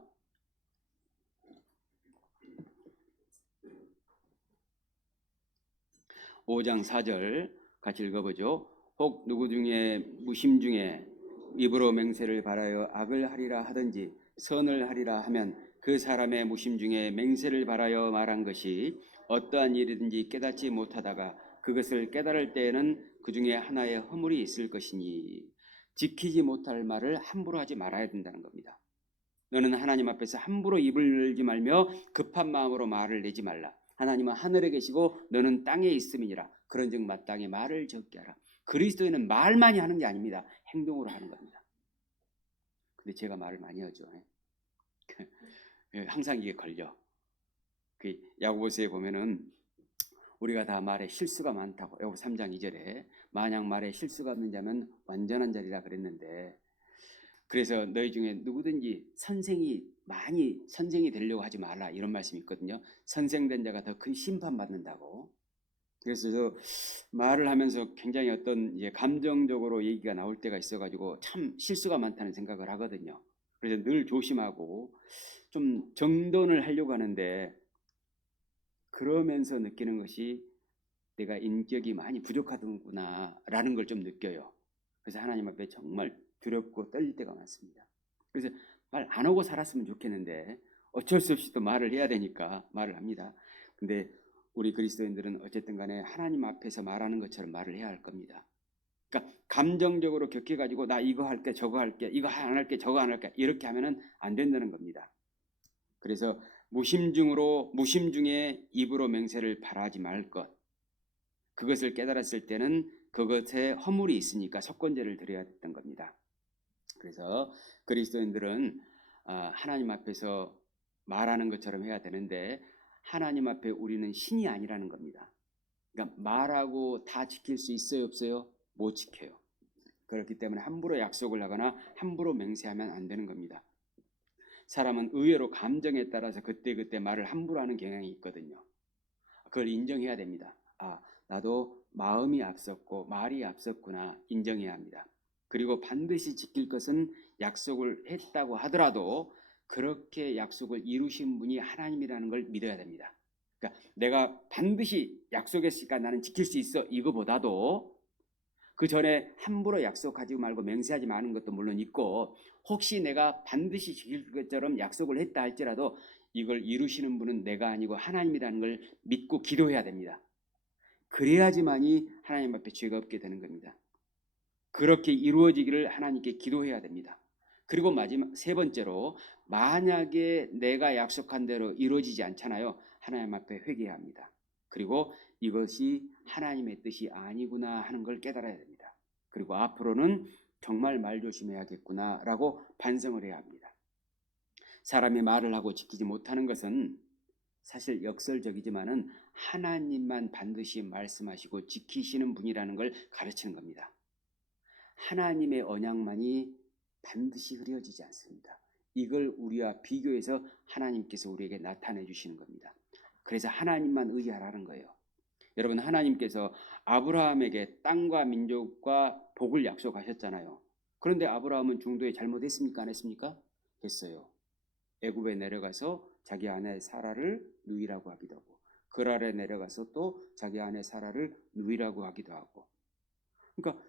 5장 4절 같이 읽어보죠. 혹 누구 중에 무심 중에 입으로 맹세를 바라여 악을 하리라 하든지 선을 하리라 하면 그 사람의 무심 중에 맹세를 바라여 말한 것이 어떠한 일이든지 깨닫지 못하다가 그것을 깨달을 때에는 그 중에 하나의 허물이 있을 것이니 지키지 못할 말을 함부로 하지 말아야 된다는 겁니다. 너는 하나님 앞에서 함부로 입을 열지 말며 급한 마음으로 말을 내지 말라. 하나님은 하늘에 계시고 너는 땅에 있음이니라. 그런즉 마땅히 말을 적게 하라. 그리스도인은 말 많이 하는 게 아닙니다. 행동으로 하는 겁니다. 근데 제가 말을 많이 하죠. 항상 이게 걸려. 그 야고보서에 보면은 우리가 다 말에 실수가 많다고. 야고보 3장 2절에 만약 말에 실수가 없는 자면 완전한 자리라 그랬는데, 그래서 너희 중에 누구든지 선생이 되려고 하지 말라, 이런 말씀이 있거든요. 선생된 자가 더 큰 심판받는다고. 그래서 저 말을 하면서 굉장히 어떤 감정적으로 얘기가 나올 때가 있어가지고 참 실수가 많다는 생각을 하거든요. 그래서 늘 조심하고 좀 정돈을 하려고 하는데, 그러면서 느끼는 것이 내가 인격이 많이 부족하구나 라는 걸 좀 느껴요. 그래서 하나님 앞에 정말 두렵고 떨릴 때가 많습니다. 그래서 말 안 하고 살았으면 좋겠는데 어쩔 수 없이 또 말을 해야 되니까 말을 합니다. 근데 우리 그리스도인들은 어쨌든 간에 하나님 앞에서 말하는 것처럼 말을 해야 할 겁니다. 그러니까 감정적으로 격해가지고 나 이거 할게 저거 할게 이거 안 할게 저거 안 할게 이렇게 하면은 안 된다는 겁니다. 그래서 무심 중에 입으로 맹세를 바라지 말 것, 그것을 깨달았을 때는 그것에 허물이 있으니까 속건제를 드려야 했던 겁니다. 그래서 그리스도인들은 하나님 앞에서 말하는 것처럼 해야 되는데, 하나님 앞에 우리는 신이 아니라는 겁니다. 그러니까 말하고 다 지킬 수 있어요 없어요? 못 지켜요. 그렇기 때문에 함부로 약속을 하거나 함부로 맹세하면 안 되는 겁니다. 사람은 의외로 감정에 따라서 그때그때 말을 함부로 하는 경향이 있거든요. 그걸 인정해야 됩니다. 나도 마음이 앞섰고 말이 앞섰구나 인정해야 합니다. 그리고 반드시 지킬 것은 약속을 했다고 하더라도 그렇게 약속을 이루신 분이 하나님이라는 걸 믿어야 됩니다. 그러니까 내가 반드시 약속했으니까 나는 지킬 수 있어, 이거보다도 그 전에 함부로 약속하지 말고 맹세하지 마는 것도 물론 있고, 혹시 내가 반드시 지킬 것처럼 약속을 했다 할지라도 이걸 이루시는 분은 내가 아니고 하나님이라는 걸 믿고 기도해야 됩니다. 그래야지만이 하나님 앞에 죄가 없게 되는 겁니다. 그렇게 이루어지기를 하나님께 기도해야 됩니다. 그리고 마지막 세 번째로, 만약에 내가 약속한 대로 이루어지지 않잖아요. 하나님 앞에 회개해야 합니다. 그리고 이것이 하나님의 뜻이 아니구나 하는 걸 깨달아야 됩니다. 그리고 앞으로는 정말 말 조심해야겠구나 라고 반성을 해야 합니다. 사람이 말을 하고 지키지 못하는 것은 사실 역설적이지만은 하나님만 반드시 말씀하시고 지키시는 분이라는 걸 가르치는 겁니다. 하나님의 언약만이 반드시 흐려지지 않습니다. 이걸 우리와 비교해서 하나님께서 우리에게 나타내 주시는 겁니다. 그래서 하나님만 의지하라는 거예요. 여러분, 하나님께서 아브라함에게 땅과 민족과 복을 약속하셨잖아요. 그런데 아브라함은 중도에 잘못했습니까? 안 했습니까? 했어요. 애굽에 내려가서 자기 아내 사라를 누이라고 하기도 하고, 그랄에 내려가서 또 자기 아내 사라를 누이라고 하기도 하고. 그러니까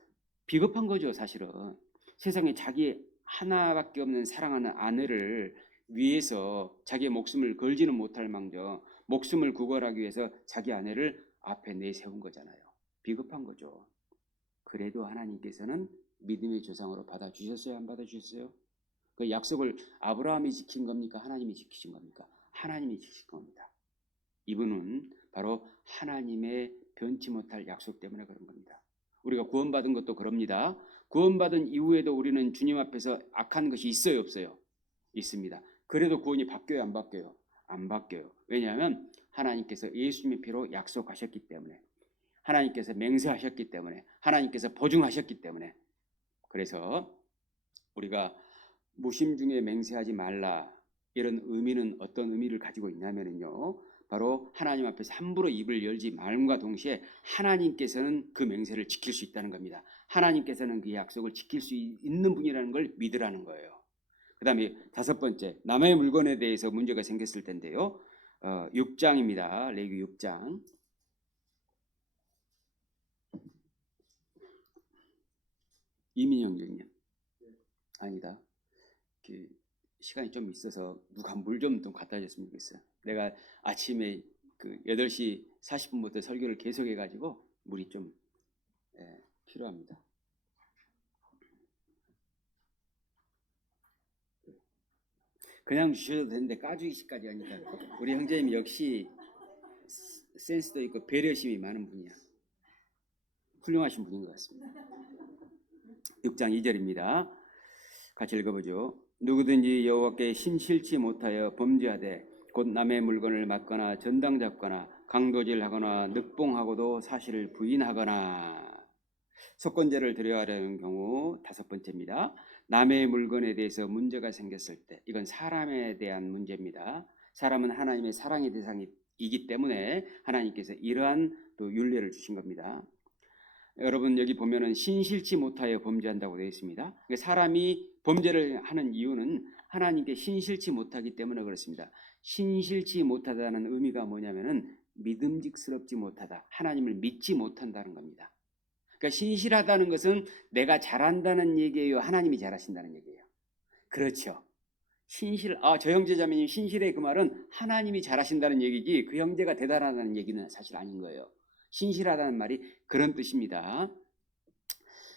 비겁한 거죠, 사실은. 세상에 자기 하나밖에 없는 사랑하는 아내를 위해서 자기의 목숨을 걸지는 못할 망정 목숨을 구걸하기 위해서 자기 아내를 앞에 내세운 거잖아요. 비겁한 거죠. 그래도 하나님께서는 믿음의 조상으로 받아주셨어요? 안 받아주셨어요? 그 약속을 아브라함이 지킨 겁니까? 하나님이 지키신 겁니까? 하나님이 지키신 겁니다. 이분은 바로 하나님의 변치 못할 약속 때문에 그런 겁니다. 우리가 구원받은 것도 그럽니다. 구원받은 이후에도 우리는 주님 앞에서 악한 것이 있어요, 없어요? 있습니다. 그래도 구원이 바뀌어요, 안 바뀌어요? 안 바뀌어요. 왜냐하면 하나님께서 예수님의 피로 약속하셨기 때문에, 하나님께서 맹세하셨기 때문에, 하나님께서 보증하셨기 때문에. 그래서 우리가 무심 중에 맹세하지 말라, 이런 의미는 어떤 의미를 가지고 있냐면요, 바로 하나님 앞에서 함부로 입을 열지 말음과 동시에 하나님께서는 그 맹세를 지킬 수 있다는 겁니다. 하나님께서는 그 약속을 지킬 수 있는 분이라는 걸 믿으라는 거예요. 그 다음에 5번째, 남의 물건에 대해서 문제가 생겼을 텐데요. 6장입니다. 레위기 6장. 이민영 교수님. 아니다. 시간이 좀 있어서 누가 물 좀 갖다 줬으면 좋겠어요. 내가 아침에 8시 40분부터 설교를 계속해가지고 물이 좀 필요합니다. 그냥 주셔도 되는데 까주기식까지 하니까 우리 형제님 역시 센스도 있고 배려심이 많은 분이야. 훌륭하신 분인 것 같습니다. 6장 2절입니다. 같이 읽어보죠. 누구든지 여호와께 신실치 못하여 범죄하되 곧 남의 물건을 맞거나 전당 잡거나 강도질하거나 늑봉하고도 사실을 부인하거나. 속건제를 드려야 하는 경우 5번째입니다. 남의 물건에 대해서 문제가 생겼을 때, 이건 사람에 대한 문제입니다. 사람은 하나님의 사랑의 대상이기 때문에 하나님께서 이러한 또 율례를 주신 겁니다. 여러분, 여기 보면은 신실치 못하여 범죄한다고 되어 있습니다. 사람이 범죄를 하는 이유는 하나님께 신실치 못하기 때문에 그렇습니다. 신실치 못하다는 의미가 뭐냐면은 믿음직스럽지 못하다, 하나님을 믿지 못한다는 겁니다. 그러니까 신실하다는 것은 내가 잘한다는 얘기예요, 하나님이 잘하신다는 얘기예요? 그렇죠. 저 형제자매님 신실해, 그 말은 하나님이 잘하신다는 얘기지 그 형제가 대단하다는 얘기는 사실 아닌 거예요. 신실하다는 말이 그런 뜻입니다.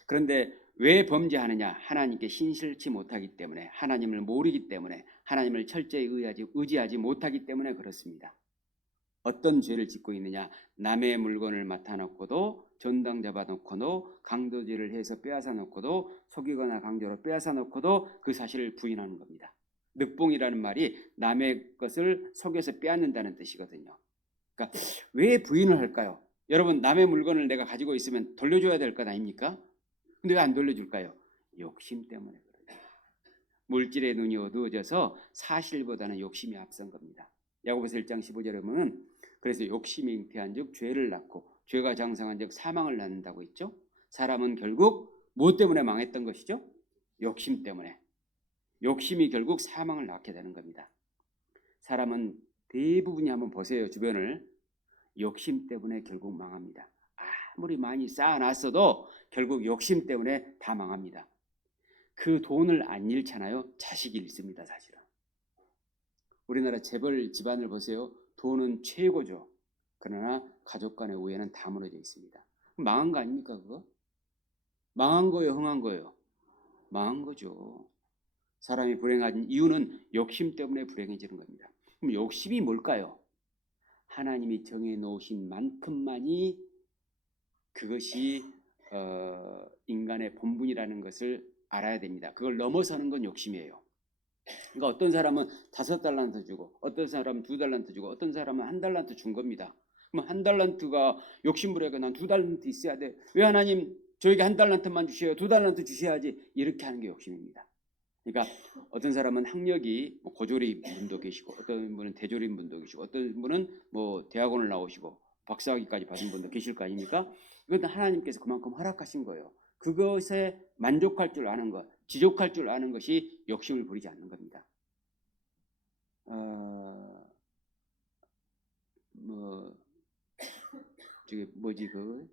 그런데 왜 범죄하느냐? 하나님께 신실치 못하기 때문에, 하나님을 모르기 때문에, 하나님을 철저히 의지하지 못하기 때문에 그렇습니다. 어떤 죄를 짓고 있느냐? 남의 물건을 맡아놓고도, 전당 잡아놓고도, 강도질을 해서 빼앗아 놓고도, 속이거나 강제로 빼앗아 놓고도 그 사실을 부인하는 겁니다. 늑봉이라는 말이 남의 것을 속여서 빼앗는다는 뜻이거든요. 그러니까 왜 부인을 할까요? 여러분, 남의 물건을 내가 가지고 있으면 돌려줘야 될 것 아닙니까? 근데 왜 안 돌려줄까요? 욕심 때문에 그래요. 물질의 눈이 어두워져서 사실보다는 욕심이 앞선 겁니다. 야고보서 1장 15절에 보면 그래서 욕심이 잉태한 즉 죄를 낳고 죄가 장성한 즉 사망을 낳는다고 했죠. 사람은 결국 무엇 때문에 망했던 것이죠? 욕심 때문에. 욕심이 결국 사망을 낳게 되는 겁니다. 사람은 대부분이, 한번 보세요, 주변을. 욕심 때문에 결국 망합니다. 아무리 많이 쌓아놨어도 결국 욕심 때문에 다 망합니다. 그 돈을 안 잃잖아요. 자식이 잃습니다, 사실은. 우리나라 재벌 집안을 보세요. 돈은 최고죠. 그러나 가족 간의 우애는 다 무너져 있습니다. 망한 거 아닙니까, 그거? 망한 거예요, 흥한 거예요? 망한 거죠. 사람이 불행한 이유는 욕심 때문에 불행해지는 겁니다. 그럼 욕심이 뭘까요? 하나님이 정해놓으신 만큼만이 그것이 인간의 본분이라는 것을 알아야 됩니다. 그걸 넘어서는 건 욕심이에요. 그러니까 어떤 사람은 5달란트 주고, 어떤 사람은 2달란트 주고, 어떤 사람은 1달란트 준 겁니다. 그럼 1달란트가 욕심부려가 난 2달란트 있어야 돼. 왜 하나님 저에게 1달란트만 주셔요? 2달란트 주셔야지. 이렇게 하는 게 욕심입니다. 그러니까 어떤 사람은 학력이 고졸인 분도 계시고, 어떤 분은 대졸인 분도 계시고, 어떤 분은 뭐 대학원을 나오시고 박사학위까지 받은 분도 계실 거 아닙니까? 이건 하나님께서 그만큼 허락하신 거예요. 그것에 만족할 줄 아는 것, 지족할 줄 아는 것이 욕심을 부리지 않는 겁니다. 저기 뭐지 그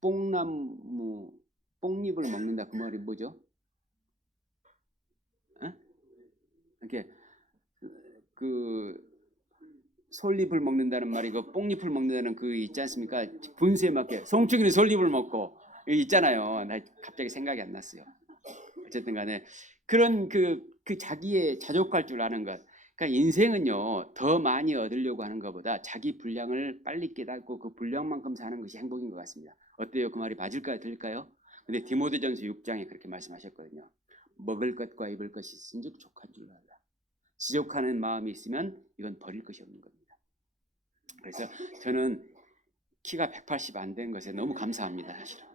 뽕나무 뽕잎을 먹는다 그 말이 뭐죠? 에? 이렇게 그 솔잎을 먹는다는 말이 그 뽕잎을 먹는다는 그 있지 않습니까? 분수에 맞게 송충이는 솔잎을 먹고 있잖아요. 나 갑자기 생각이 안 났어요. 어쨌든 간에 그런 그 자기의 자족할 줄 아는 것. 그러니까 인생은요 더 많이 얻으려고 하는 것보다 자기 분량을 빨리 깨닫고 그 분량만큼 사는 것이 행복인 것 같습니다. 어때요? 그 말이 맞을까요? 들릴까요? 근데 디모데전서 6장에 그렇게 말씀하셨거든요. 먹을 것과 입을 것이 있은즉 족한 줄 알라. 지족하는 마음이 있으면 이건 버릴 것이 없는 겁니다. 그래서 저는 키가 180 안 된 것에 너무 감사합니다. 사실은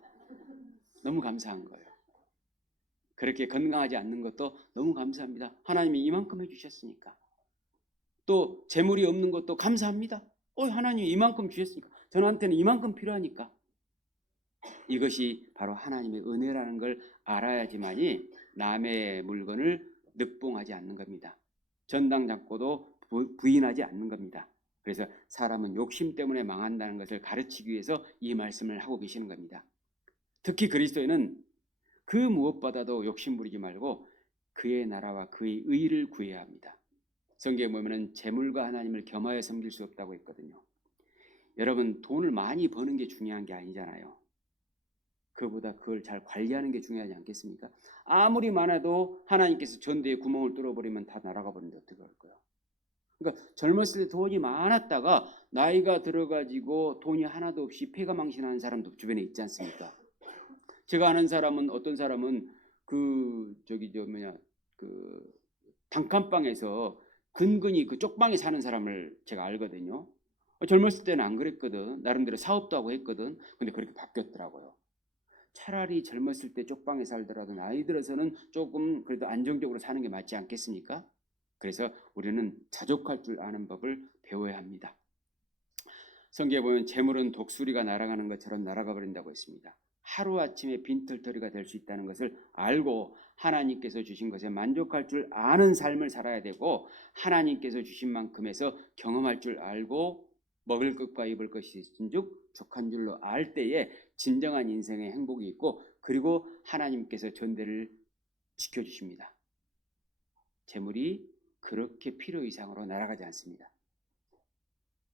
너무 감사한 거예요. 그렇게 건강하지 않는 것도 너무 감사합니다. 하나님이 이만큼 해주셨으니까. 또 재물이 없는 것도 감사합니다. 하나님이 이만큼 주셨으니까. 저한테는 이만큼 필요하니까. 이것이 바로 하나님의 은혜라는 걸 알아야지만이 남의 물건을 늑봉하지 않는 겁니다. 전당 잡고도 부인하지 않는 겁니다. 그래서 사람은 욕심 때문에 망한다는 것을 가르치기 위해서 이 말씀을 하고 계시는 겁니다. 특히 그리스도인은 그 무엇보다도 욕심 부리지 말고 그의 나라와 그의 의를 구해야 합니다. 성경에 보면은 재물과 하나님을 겸하여 섬길 수 없다고 했거든요. 여러분 돈을 많이 버는 게 중요한 게 아니잖아요. 그보다 그걸 잘 관리하는 게 중요하지 않겠습니까? 아무리 많아도 하나님께서 전대에 구멍을 뚫어버리면 다 날아가 버리는데 어떻게 할 거야? 그러니까 젊었을 때 돈이 많았다가 나이가 들어가지고 돈이 하나도 없이 폐가망신하는 사람도 주변에 있지 않습니까? 제가 아는 사람은 어떤 사람은 그 단칸방에서 근근히 그 쪽방에 사는 사람을 제가 알거든요. 젊었을 때는 안 그랬거든. 나름대로 사업도 하고 했거든. 근데 그렇게 바뀌었더라고요. 차라리 젊었을 때 쪽방에 살더라도 나이 들어서는 조금 그래도 안정적으로 사는 게 맞지 않겠습니까? 그래서 우리는 자족할 줄 아는 법을 배워야 합니다. 성경에 보면 재물은 독수리가 날아가는 것처럼 날아가 버린다고 했습니다. 하루아침에 빈털터리가 될 수 있다는 것을 알고 하나님께서 주신 것에 만족할 줄 아는 삶을 살아야 되고, 하나님께서 주신 만큼에서 경험할 줄 알고 먹을 것과 입을 것이 있은즉 족한 줄로 알 때에 진정한 인생의 행복이 있고, 그리고 하나님께서 전대를 지켜주십니다. 재물이 그렇게 필요 이상으로 날아가지 않습니다.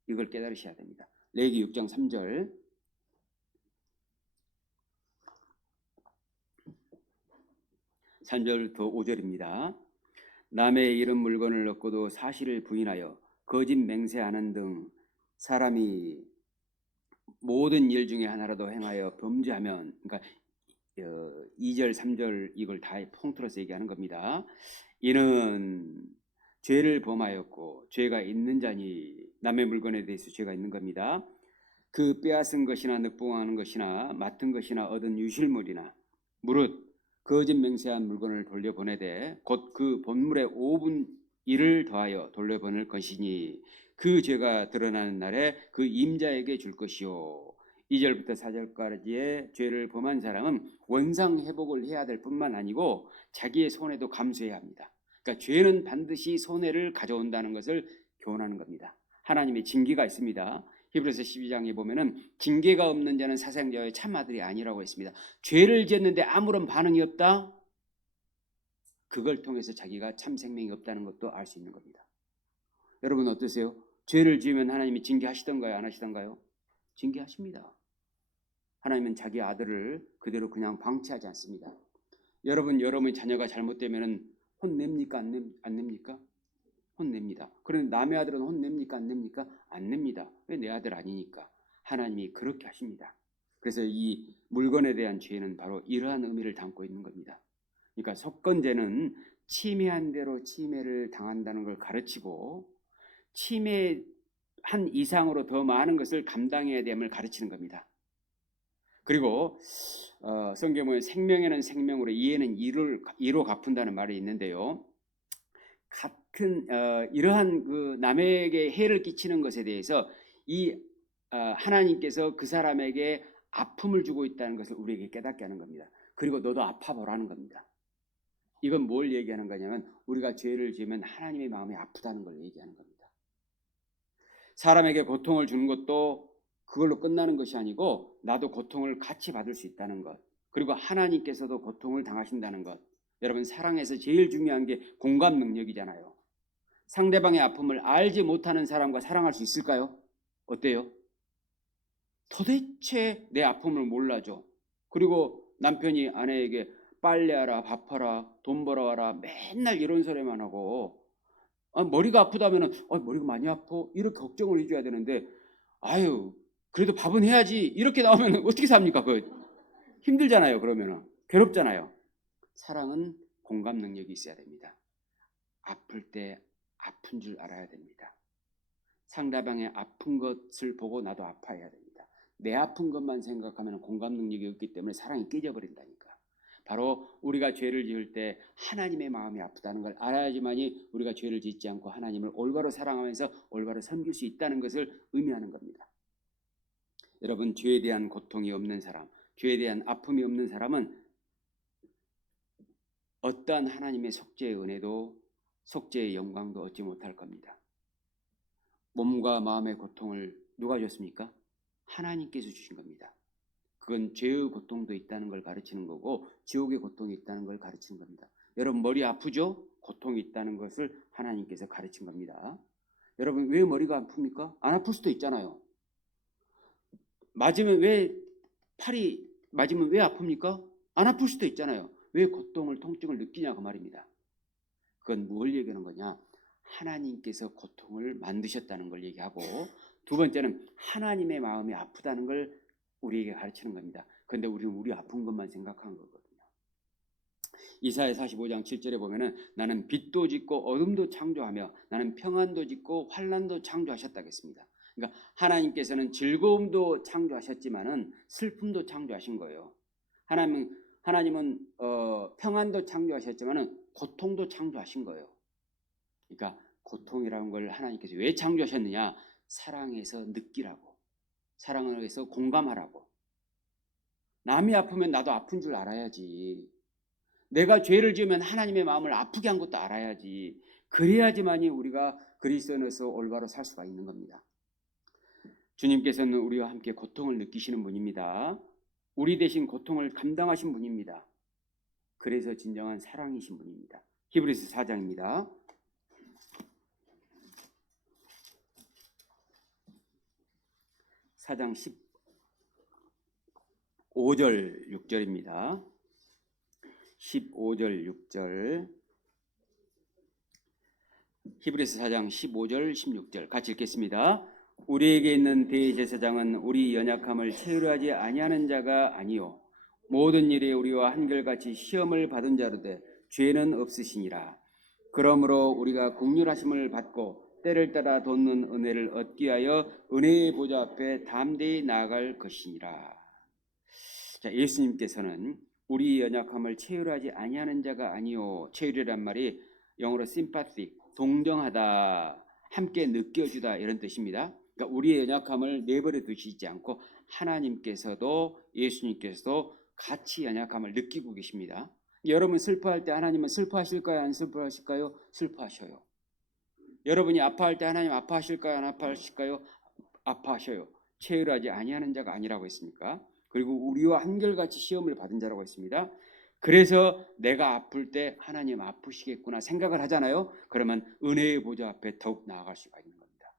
이걸 깨달으셔야 됩니다. 레위기 6장 3절 3절부터 5절입니다. 남의 잃은 물건을 얻고도 사실을 부인하여 거짓 맹세하는 등 사람이 모든 일 중에 하나라도 행하여 범죄하면, 그러니까 2절 3절 이걸 다 통틀어서 얘기하는 겁니다. 이는 죄를 범하였고 죄가 있는 자니, 남의 물건에 대해서 죄가 있는 겁니다. 그 빼앗은 것이나 늑봉하는 것이나 맡은 것이나 얻은 유실물이나 무릇 거짓 맹세한 물건을 돌려보내되 곧 그 본물의 5분 1을 더하여 돌려보낼 것이니 그 죄가 드러나는 날에 그 임자에게 줄 것이요. 2절부터 4절까지의 죄를 범한 사람은 원상 회복을 해야 될 뿐만 아니고 자기의 손해도 감수해야 합니다. 그러니까 죄는 반드시 손해를 가져온다는 것을 교훈하는 겁니다. 하나님의 징계가 있습니다. 히브리서 12장에 보면은 징계가 없는 자는 사생자의 참 아들이 아니라고 했습니다. 죄를 지었는데 아무런 반응이 없다? 그걸 통해서 자기가 참 생명이 없다는 것도 알 수 있는 겁니다. 여러분 어떠세요? 죄를 지으면 하나님이 징계하시던가요? 안 하시던가요? 징계하십니다. 하나님은 자기 아들을 그대로 그냥 방치하지 않습니다. 여러분의 자녀가 잘못되면 혼냅니까? 안 냅니까? 혼냅니다. 그런데 남의 아들은 혼냅니까? 안 냅니까? 안 냅니다. 왜? 내 아들 아니니까. 하나님이 그렇게 하십니다. 그래서 이 물건에 대한 죄는 바로 이러한 의미를 담고 있는 겁니다. 그러니까 속건죄는 침해한 대로 침해를 당한다는 걸 가르치고, 침해 한 이상으로 더 많은 것을 감당해야 됨을 가르치는 겁니다. 그리고 성경에 보면 생명에는 생명으로 이에는 이로 갚는다는 말이 있는데요. 같은 이러한 그 남에게 해를 끼치는 것에 대해서 이 하나님께서 그 사람에게 아픔을 주고 있다는 것을 우리에게 깨닫게 하는 겁니다. 그리고 너도 아파보라는 겁니다. 이건 뭘 얘기하는 거냐면 우리가 죄를 지으면 하나님의 마음이 아프다는 걸 얘기하는 겁니다. 사람에게 고통을 주는 것도 그걸로 끝나는 것이 아니고 나도 고통을 같이 받을 수 있다는 것, 그리고 하나님께서도 고통을 당하신다는 것. 여러분, 사랑에서 제일 중요한 게 공감 능력이잖아요. 상대방의 아픔을 알지 못하는 사람과 사랑할 수 있을까요? 어때요? 도대체 내 아픔을 몰라줘. 그리고 남편이 아내에게 빨래하라, 밥하라, 돈 벌어와라 맨날 이런 소리만 하고 머리가 아프다면 머리가 많이 아파? 이렇게 걱정을 해줘야 되는데 아유 그래도 밥은 해야지 이렇게 나오면 어떻게 삽니까? 힘들잖아요. 그러면 괴롭잖아요. 사랑은 공감 능력이 있어야 됩니다. 아플 때 아픈 줄 알아야 됩니다. 상대방의 아픈 것을 보고 나도 아파야 됩니다. 내 아픈 것만 생각하면 공감 능력이 없기 때문에 사랑이 깨져버린다니까. 바로 우리가 죄를 지을 때 하나님의 마음이 아프다는 걸 알아야지만이 우리가 죄를 짓지 않고 하나님을 올바로 사랑하면서 올바로 섬길 수 있다는 것을 의미하는 겁니다. 여러분, 죄에 대한 고통이 없는 사람, 죄에 대한 아픔이 없는 사람은 어떠한 하나님의 속죄의 은혜도 속죄의 영광도 얻지 못할 겁니다. 몸과 마음의 고통을 누가 줬습니까? 하나님께서 주신 겁니다. 그건 죄의 고통도 있다는 걸 가르치는 거고 지옥의 고통이 있다는 걸 가르치는 겁니다. 여러분, 머리 아프죠? 고통이 있다는 것을 하나님께서 가르친 겁니다. 여러분, 왜 머리가 아픕니까? 안 아플 수도 있잖아요. 팔이 맞으면 왜 아픕니까? 안 아플 수도 있잖아요. 왜 고통을, 통증을 느끼냐 그 말입니다. 그건 뭘 얘기하는 거냐? 하나님께서 고통을 만드셨다는 걸 얘기하고, 두 번째는 하나님의 마음이 아프다는 걸 우리에게 가르치는 겁니다. 그런데 우리는 우리 아픈 것만 생각하는 거거든요. 이사야 45장 7절에 보면은 나는 빛도 짓고 어둠도 창조하며 나는 평안도 짓고 환난도 창조하셨다고 했습니다. 그러니까 하나님께서는 즐거움도 창조하셨지만은 슬픔도 창조하신 거예요. 하나님은 평안도 창조하셨지만은 고통도 창조하신 거예요. 그러니까 고통이라는 걸 하나님께서 왜 창조하셨느냐? 사랑해서 느끼라고, 사랑해서 공감하라고. 남이 아프면 나도 아픈 줄 알아야지. 내가 죄를 지으면 하나님의 마음을 아프게 한 것도 알아야지. 그래야지만이 우리가 그리스도 안에서 올바로 살 수가 있는 겁니다. 주님께서는 우리와 함께 고통을 느끼시는 분입니다. 우리 대신 고통을 감당하신 분입니다. 그래서 진정한 사랑이신 분입니다. 히브리서 4장입니다. 4장 15절 6절입니다. 15절 6절 히브리서 4장 15절 16절 같이 읽겠습니다. 우리에게 있는 대제사장은 우리 연약함을 체휼하지 아니하는 자가 아니요 모든 일에 우리와 한결같이 시험을 받은 자로되 죄는 없으시니라. 그러므로 우리가 긍휼하심을 받고 때를 따라 돋는 은혜를 얻기 위하여 은혜의 보좌 앞에 담대히 나아갈 것이니라. 자, 예수님께서는 우리 연약함을 체휼하지 아니하는 자가 아니요, 체휼이란 말이 영어로 sympathy, 동정하다, 함께 느껴주다 이런 뜻입니다. 그러니까 우리의 연약함을 내버려 두시지 않고 하나님께서도 예수님께서도 같이 연약함을 느끼고 계십니다. 여러분 슬퍼할 때 하나님은 슬퍼하실까요? 안 슬퍼하실까요? 슬퍼하셔요. 여러분이 아파할 때 하나님 아파하실까요? 안 아파하실까요? 아파하셔요. 체휼하지 아니하는 자가 아니라고 했습니까? 그리고 우리와 한결같이 시험을 받은 자라고 했습니다. 그래서 내가 아플 때 하나님 아프시겠구나 생각을 하잖아요. 그러면 은혜의 보좌 앞에 더욱 나아갈 수가 있는 겁니다.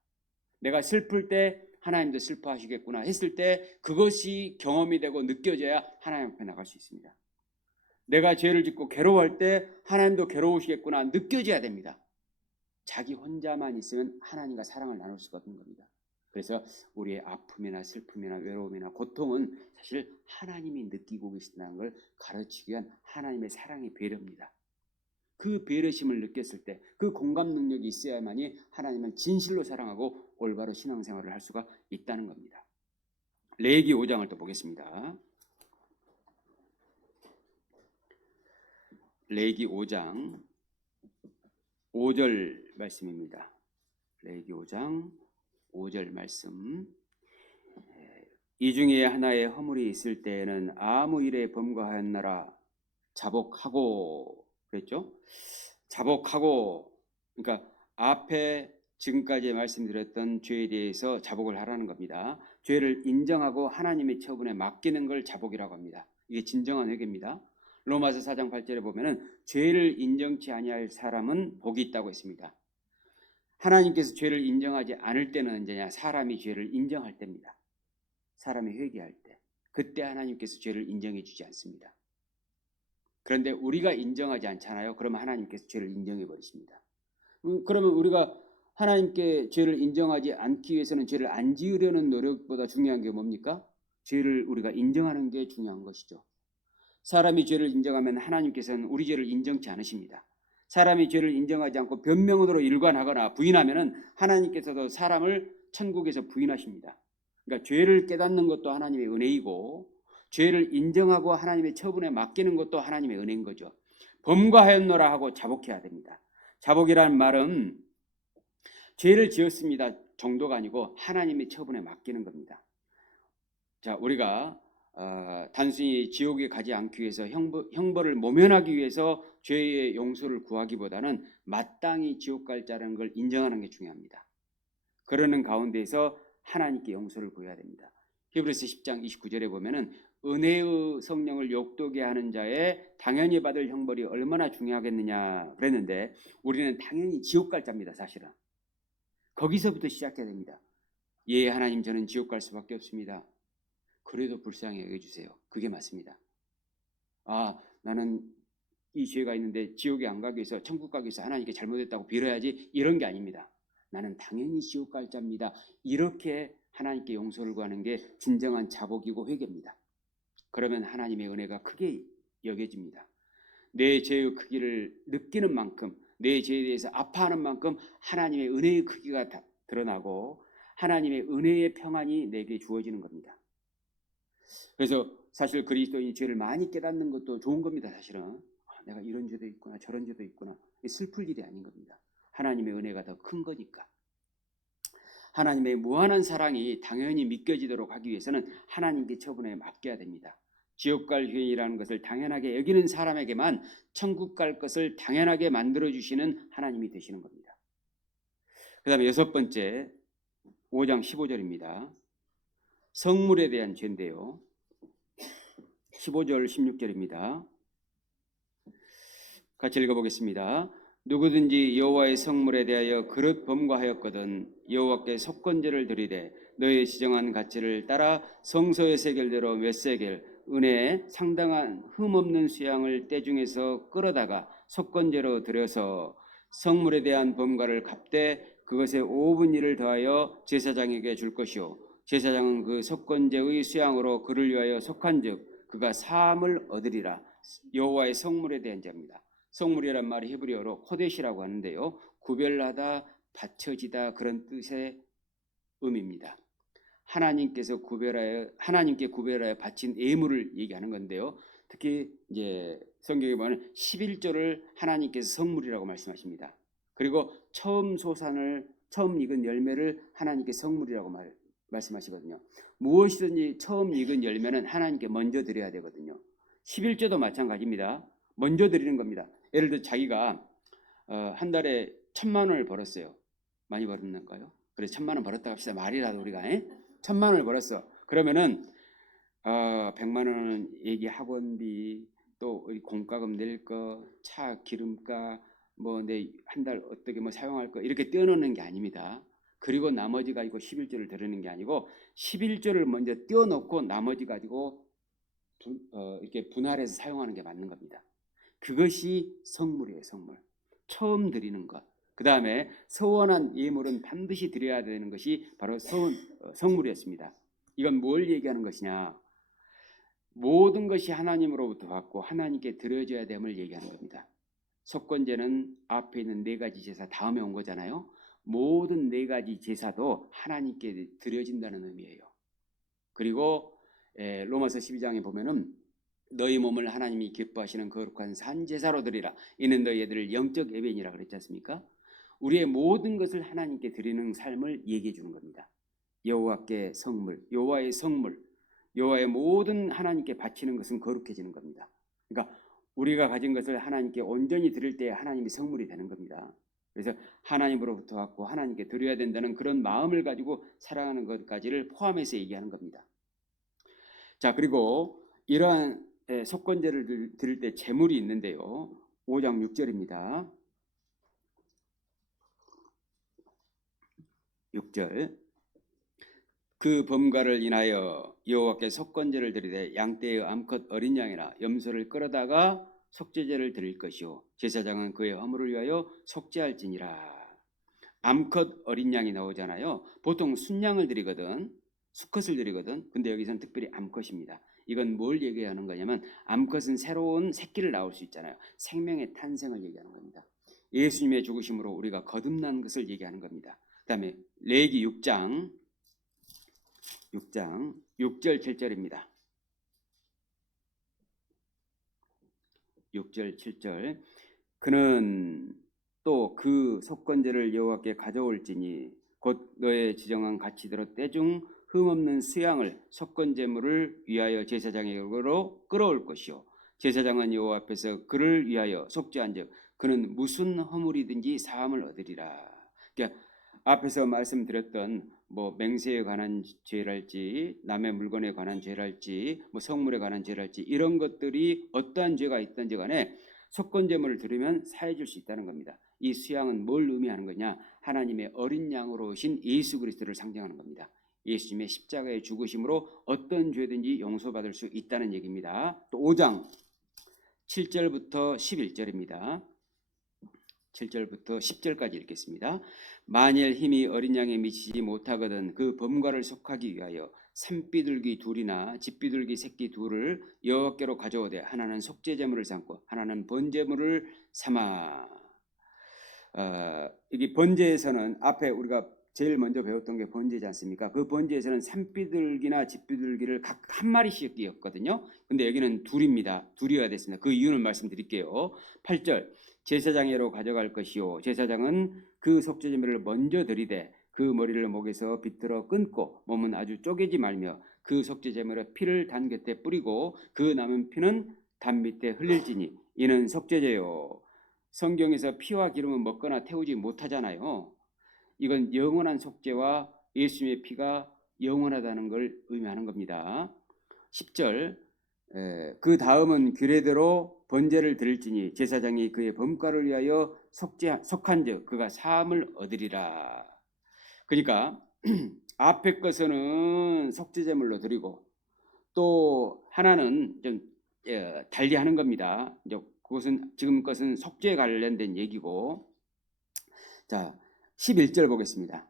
내가 슬플 때 하나님도 슬퍼하시겠구나 했을 때 그것이 경험이 되고 느껴져야 하나님 앞에 나갈 수 있습니다. 내가 죄를 짓고 괴로워할 때 하나님도 괴로우시겠구나 느껴져야 됩니다. 자기 혼자만 있으면 하나님과 사랑을 나눌 수가 없는 겁니다. 그래서 우리의 아픔이나 슬픔이나 외로움이나 고통은 사실 하나님이 느끼고 계신다는 걸 가르치기 위한 하나님의 사랑의 배려입니다. 그 배려심을 느꼈을 때 그 공감 능력이 있어야만이 하나님은 진실로 사랑하고 올바로 신앙생활을 할 수가 있다는 겁니다. 레위기 5장을 또 보겠습니다. 레위기 5장 5절 말씀입니다. 레위기 5장 5절 말씀. 이 중에 하나의 허물이 있을 때에는 아무 일에 범과하였나라. 자복하고 그랬죠? 자복하고, 그러니까 앞에 지금까지 말씀드렸던 죄에 대해서 자복을 하라는 겁니다. 죄를 인정하고 하나님의 처분에 맡기는 걸 자복이라고 합니다. 이게 진정한 회개입니다. 로마서 4장 8절에 보면은 죄를 인정치 아니할 사람은 복이 있다고 했습니다. 하나님께서 죄를 인정하지 않을 때는 언제냐? 사람이 죄를 인정할 때입니다. 사람이 회개할 때. 그때 하나님께서 죄를 인정해 주지 않습니다. 그런데 우리가 인정하지 않잖아요. 그러면 하나님께서 죄를 인정해 버리십니다. 그러면 우리가 하나님께 죄를 인정하지 않기 위해서는 죄를 안 지으려는 노력보다 중요한 게 뭡니까? 죄를 우리가 인정하는 게 중요한 것이죠. 사람이 죄를 인정하면 하나님께서는 우리 죄를 인정치 않으십니다. 사람이 죄를 인정하지 않고 변명으로 일관하거나 부인하면은 하나님께서도 사람을 천국에서 부인하십니다. 그러니까 죄를 깨닫는 것도 하나님의 은혜이고 죄를 인정하고 하나님의 처분에 맡기는 것도 하나님의 은혜인 거죠. 범과하였노라 하고 자복해야 됩니다. 자복이라는 말은 죄를 지었습니다 정도가 아니고 하나님의 처분에 맡기는 겁니다. 자, 우리가 단순히 지옥에 가지 않기 위해서 형벌을 모면하기 위해서 죄의 용서를 구하기보다는 마땅히 지옥 갈 자라는 걸 인정하는 게 중요합니다. 그러는 가운데에서 하나님께 용서를 구해야 됩니다. 히브리서 10장 29절에 보면은 은혜의 성령을 욕되게 하는 자의 당연히 받을 형벌이 얼마나 중요하겠느냐 그랬는데 우리는 당연히 지옥 갈 자입니다. 사실은 거기서부터 시작해야 됩니다. 예, 하나님, 저는 지옥 갈 수밖에 없습니다. 그래도 불쌍히 여겨주세요. 그게 맞습니다. 아, 나는 이 죄가 있는데 지옥에 안 가기 위해서, 천국 가기 위해서 하나님께 잘못했다고 빌어야지, 이런 게 아닙니다. 나는 당연히 지옥 갈 자입니다. 이렇게 하나님께 용서를 구하는 게 진정한 자복이고 회개입니다. 그러면 하나님의 은혜가 크게 여겨집니다. 내 죄의 크기를 느끼는 만큼, 내 죄에 대해서 아파하는 만큼 하나님의 은혜의 크기가 드러나고 하나님의 은혜의 평안이 내게 주어지는 겁니다. 그래서 사실 그리스도인이 죄를 많이 깨닫는 것도 좋은 겁니다. 사실은 내가 이런 죄도 있구나, 저런 죄도 있구나, 슬플 일이 아닌 겁니다. 하나님의 은혜가 더 큰 거니까. 하나님의 무한한 사랑이 당연히 믿겨지도록 하기 위해서는 하나님께 처분에 맡겨야 됩니다. 지옥 갈 죄인이라는 것을 당연하게 여기는 사람에게만 천국 갈 것을 당연하게 만들어주시는 하나님이 되시는 겁니다. 그 다음에 6번째 5장 15절입니다. 성물에 대한 죄인데요. 15절 16절입니다. 같이 읽어보겠습니다. 누구든지 여호와의 성물에 대하여 그릇 범과하였거든 여호와께 속건제를 드리되 너의 지정한 가치를 따라 성소의 세겔대로 몇 세겔 은혜에 상당한 흠없는 수양을 떼중에서 끌어다가 속건제로 드려서 성물에 대한 범과를 갚되 그것의 5분의 1을 더하여 제사장에게 줄 것이요 제사장은 그 속건제의 수양으로 그를 위하여 속한즉 그가 사함을 얻으리라. 여호와의 성물에 대한 죄입니다. 성물이란 말이 히브리어로 코데시라고 하는데요, 구별하다, 바쳐지다 그런 뜻의 의미입니다. 하나님께 구별하여 바친 예물을 얘기하는 건데요. 특히 이제 성경에 보면 11조를 하나님께서 성물이라고 말씀하십니다. 그리고 처음 익은 열매를 하나님께 성물이라고 말씀하시거든요. 무엇이든지 처음 익은 열매는 하나님께 먼저 드려야 되거든요. 11조도 마찬가지입니다. 먼저 드리는 겁니다. 예를 들어 자기가 한 달에 1,000만 원을 벌었어요. 많이 벌었는가요? 그래 1,000만 원 벌었다 합시다. 말이라도 우리가 1,000만 원을 벌었어. 그러면은 100만 원은 얘기 학원비, 또 공과금 낼 거, 차 기름값, 뭐 내 한 달 어떻게 뭐 사용할 거 이렇게 떼어놓는 게 아닙니다. 그리고 나머지 가지고 11조를 드리는 게 아니고 11조를 먼저 떼어놓고 나머지 가지고 이렇게 분할해서 사용하는 게 맞는 겁니다. 그것이 성물이에요. 성물. 처음 드리는 것. 그 다음에 서원한 예물은 반드시 드려야 되는 것이 바로 성물이었습니다. 이건 뭘 얘기하는 것이냐? 모든 것이 하나님으로부터 받고 하나님께 드려져야 됨을 얘기하는 겁니다. 속건제는 앞에 있는 4가지 제사 다음에 온 거잖아요. 모든 네 가지 제사도 하나님께 드려진다는 의미예요. 그리고 로마서 12장에 보면은 너희 몸을 하나님이 기뻐하시는 거룩한 산 제사로 드리라. 이는 너희들 영적 예배니라 그랬지 않습니까? 우리의 모든 것을 하나님께 드리는 삶을 얘기해 주는 겁니다. 여호와께 성물, 여호와의 성물, 여호와의 모든 하나님께 바치는 것은 거룩해지는 겁니다. 그러니까 우리가 가진 것을 하나님께 온전히 드릴 때 하나님이 성물이 되는 겁니다. 그래서 하나님으로부터 왔고 하나님께 드려야 된다는 그런 마음을 가지고 살아가는 것까지를 포함해서 얘기하는 겁니다. 자, 그리고 이러한 속건제를 드릴 때 제물이 있는데요. 5장 6절입니다. 6절. 그 범과를 인하여 여호와께 속건제를 드리되 양떼의 암컷 어린 양이나 염소를 끌어다가 속죄제를 드릴 것이요 제사장은 그의 허물을 위하여 속죄할지니라. 암컷 어린 양이 나오잖아요. 보통 순양을 드리거든, 수컷을 드리거든. 근데 여기서는 특별히 암컷입니다. 이건 뭘 얘기하는 거냐면 암컷은 새로운 새끼를 낳을 수 있잖아요. 생명의 탄생을 얘기하는 겁니다. 예수님의 죽으심으로 우리가 거듭난 것을 얘기하는 겁니다. 그 다음에 레위기 6장 6절 7절입니다. 6절 7절. 그는 또 그 속건제를 여호와께 가져올지니 곧 너의 지정한 가치대로 때중 흠없는 수양을 속건제물을 위하여 제사장에게로 끌어올 것이요 제사장은 여호와 앞에서 그를 위하여 속죄한즉 그는 무슨 허물이든지 사함을 얻으리라. 그러니까 앞에서 말씀드렸던 뭐 맹세에 관한 죄랄지 남의 물건에 관한 죄랄지 뭐 성물에 관한 죄랄지 이런 것들이 어떠한 죄가 있든지 간에 속건제물을 드리면 사해질 수 있다는 겁니다. 이 수양은 뭘 의미하는 거냐? 하나님의 어린 양으로 오신 예수 그리스도를 상징하는 겁니다. 예수님의 십자가의 죽으심으로 어떤 죄든지 용서받을 수 있다는 얘기입니다. 또 5장 7절부터 11절입니다. 7절부터 10절까지 읽겠습니다. 만일 힘이 어린 양에 미치지 못하거든 그 범과를 속하기 위하여 산비둘기 둘이나 집비둘기 새끼 둘을 여호와께로 가져오되 하나는 속죄제물을 삼고 하나는 번제물을 삼아. 이게 번제에서는 앞에 우리가 제일 먼저 배웠던 게 번제지 않습니까? 그 번제에서는 산비둘기나 집비둘기를 각 한 마리씩이었거든요. 근데 여기는 둘입니다. 둘이어야 됐습니다. 그 이유는 말씀드릴게요. 8절. 제사장에로 가져갈 것이요 제사장은 그 속죄제물을 먼저 드리되 그 머리를 목에서 비틀어 끊고 몸은 아주 쪼개지 말며 그 속죄제물의 피를 단 곁에 뿌리고 그 남은 피는 담 밑에 흘릴지니 이는 속죄제요. 성경에서 피와 기름은 먹거나 태우지 못하잖아요. 이건 영원한 속죄와 예수님의 피가 영원하다는 걸 의미하는 겁니다. 10절. 그 다음은 규례대로 번제를 드릴지니 제사장이 그의 범과를 위하여 속한즉 그가 사함을 얻으리라. 그러니까 앞에 것은 속죄제물로 드리고 또 하나는 좀 달리하는 겁니다. 이제 그것은 지금 것은 속죄에 관련된 얘기고. 자, 11절 보겠습니다.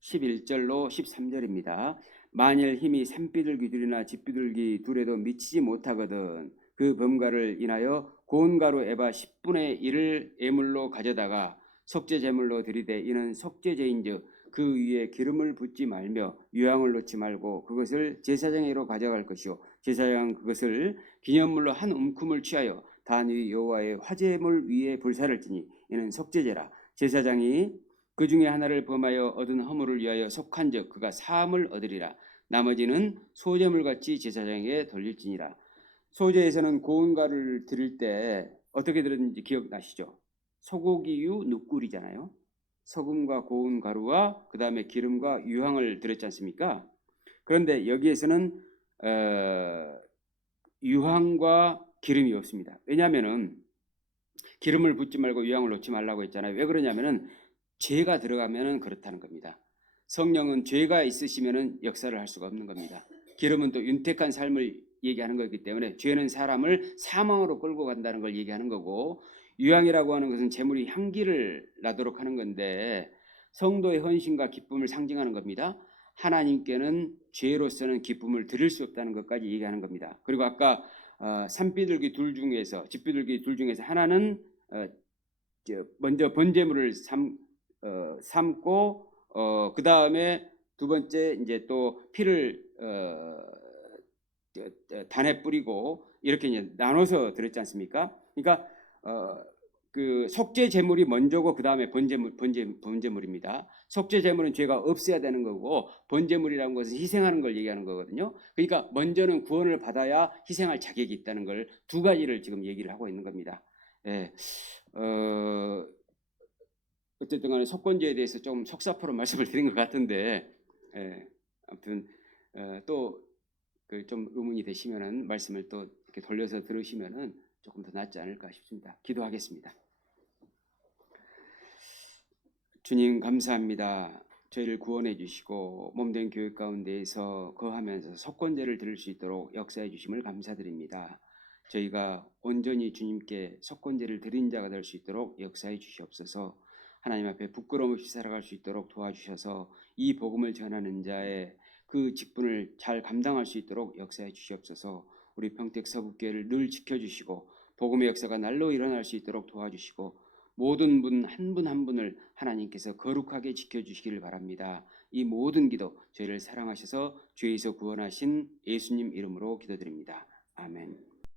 11절로 13절입니다. 만일 힘이 산비둘기 둘이나 집비둘기 둘에도 미치지 못하거든 그 범과를 인하여 고운 가루 에바 10분의 1을 예물로 가져다가 속죄제물로 드리되 이는 속죄제인즉 그 위에 기름을 붓지 말며 유향을 놓지 말고 그것을 제사장에로 가져갈 것이요 제사장은 그것을 기념물로 한 움큼을 취하여 단 위 여호와의 화제물 위에 불사를지니 이는 속죄제라. 제사장이 그 중에 하나를 범하여 얻은 허물을 위하여 속한즉 그가 사함을 얻으리라. 나머지는 소제물같이 제사장에게 돌릴지니라. 소제에서는 고운 가루를 드릴 때 어떻게 드렸는지 기억나시죠? 소고기유 눅꿀이잖아요. 소금과 고운 가루와 그 다음에 기름과 유향을 드렸지 않습니까? 그런데 여기에서는 유향과 기름이 없습니다. 왜냐하면은 기름을 붓지 말고 유향을 놓지 말라고 했잖아요. 왜 그러냐면은 죄가 들어가면은 그렇다는 겁니다. 성령은 죄가 있으시면은 역사를 할 수가 없는 겁니다. 기름은 또 윤택한 삶을 얘기하는 거기 때문에 죄는 사람을 사망으로 끌고 간다는 걸 얘기하는 거고 유향이라고 하는 것은 제물이 향기를 나도록 하는 건데 성도의 헌신과 기쁨을 상징하는 겁니다. 하나님께는 죄로서는 기쁨을 드릴 수 없다는 것까지 얘기하는 겁니다. 그리고 아까 산비둘기 둘 중에서 집비둘기 둘 중에서 하나는 먼저 번제물을 삼고 그 다음에 두 번째 이제 또 피를 단에 뿌리고 이렇게 이제 나눠서 드렸지 않습니까? 그러니까 그 속죄 제물이 먼저고 그 다음에 번제물입니다. 속죄 제물은 죄가 없어야 되는 거고 번제물이라는 것은 희생하는 걸 얘기하는 거거든요. 그러니까 먼저는 구원을 받아야 희생할 자격이 있다는 걸 두 가지를 지금 얘기를 하고 있는 겁니다. 예, 어쨌든 간에 속건제에 대해서 좀 속사포로 말씀을 드린 것 같은데 아무튼 또 그 좀 의문이 되시면은 말씀을 또 이렇게 돌려서 들으시면은 조금 더 낫지 않을까 싶습니다. 기도하겠습니다. 주님 감사합니다. 저희를 구원해 주시고 몸된 교회 가운데에서 거하면서 속건제를 들을 수 있도록 역사해 주심을 감사드립니다. 저희가 온전히 주님께 속건제를 드린 자가 될 수 있도록 역사해 주시옵소서. 하나님 앞에 부끄러움 없이 살아갈 수 있도록 도와주셔서 이 복음을 전하는 자의 그 직분을 잘 감당할 수 있도록 역사해 주시옵소서. 우리 평택 서북교회를 늘 지켜주시고 복음의 역사가 날로 일어날 수 있도록 도와주시고 모든 분 한 분 한 분을 하나님께서 거룩하게 지켜주시기를 바랍니다. 이 모든 기도 저희를 사랑하셔서 죄에서 구원하신 예수님 이름으로 기도드립니다. 아멘.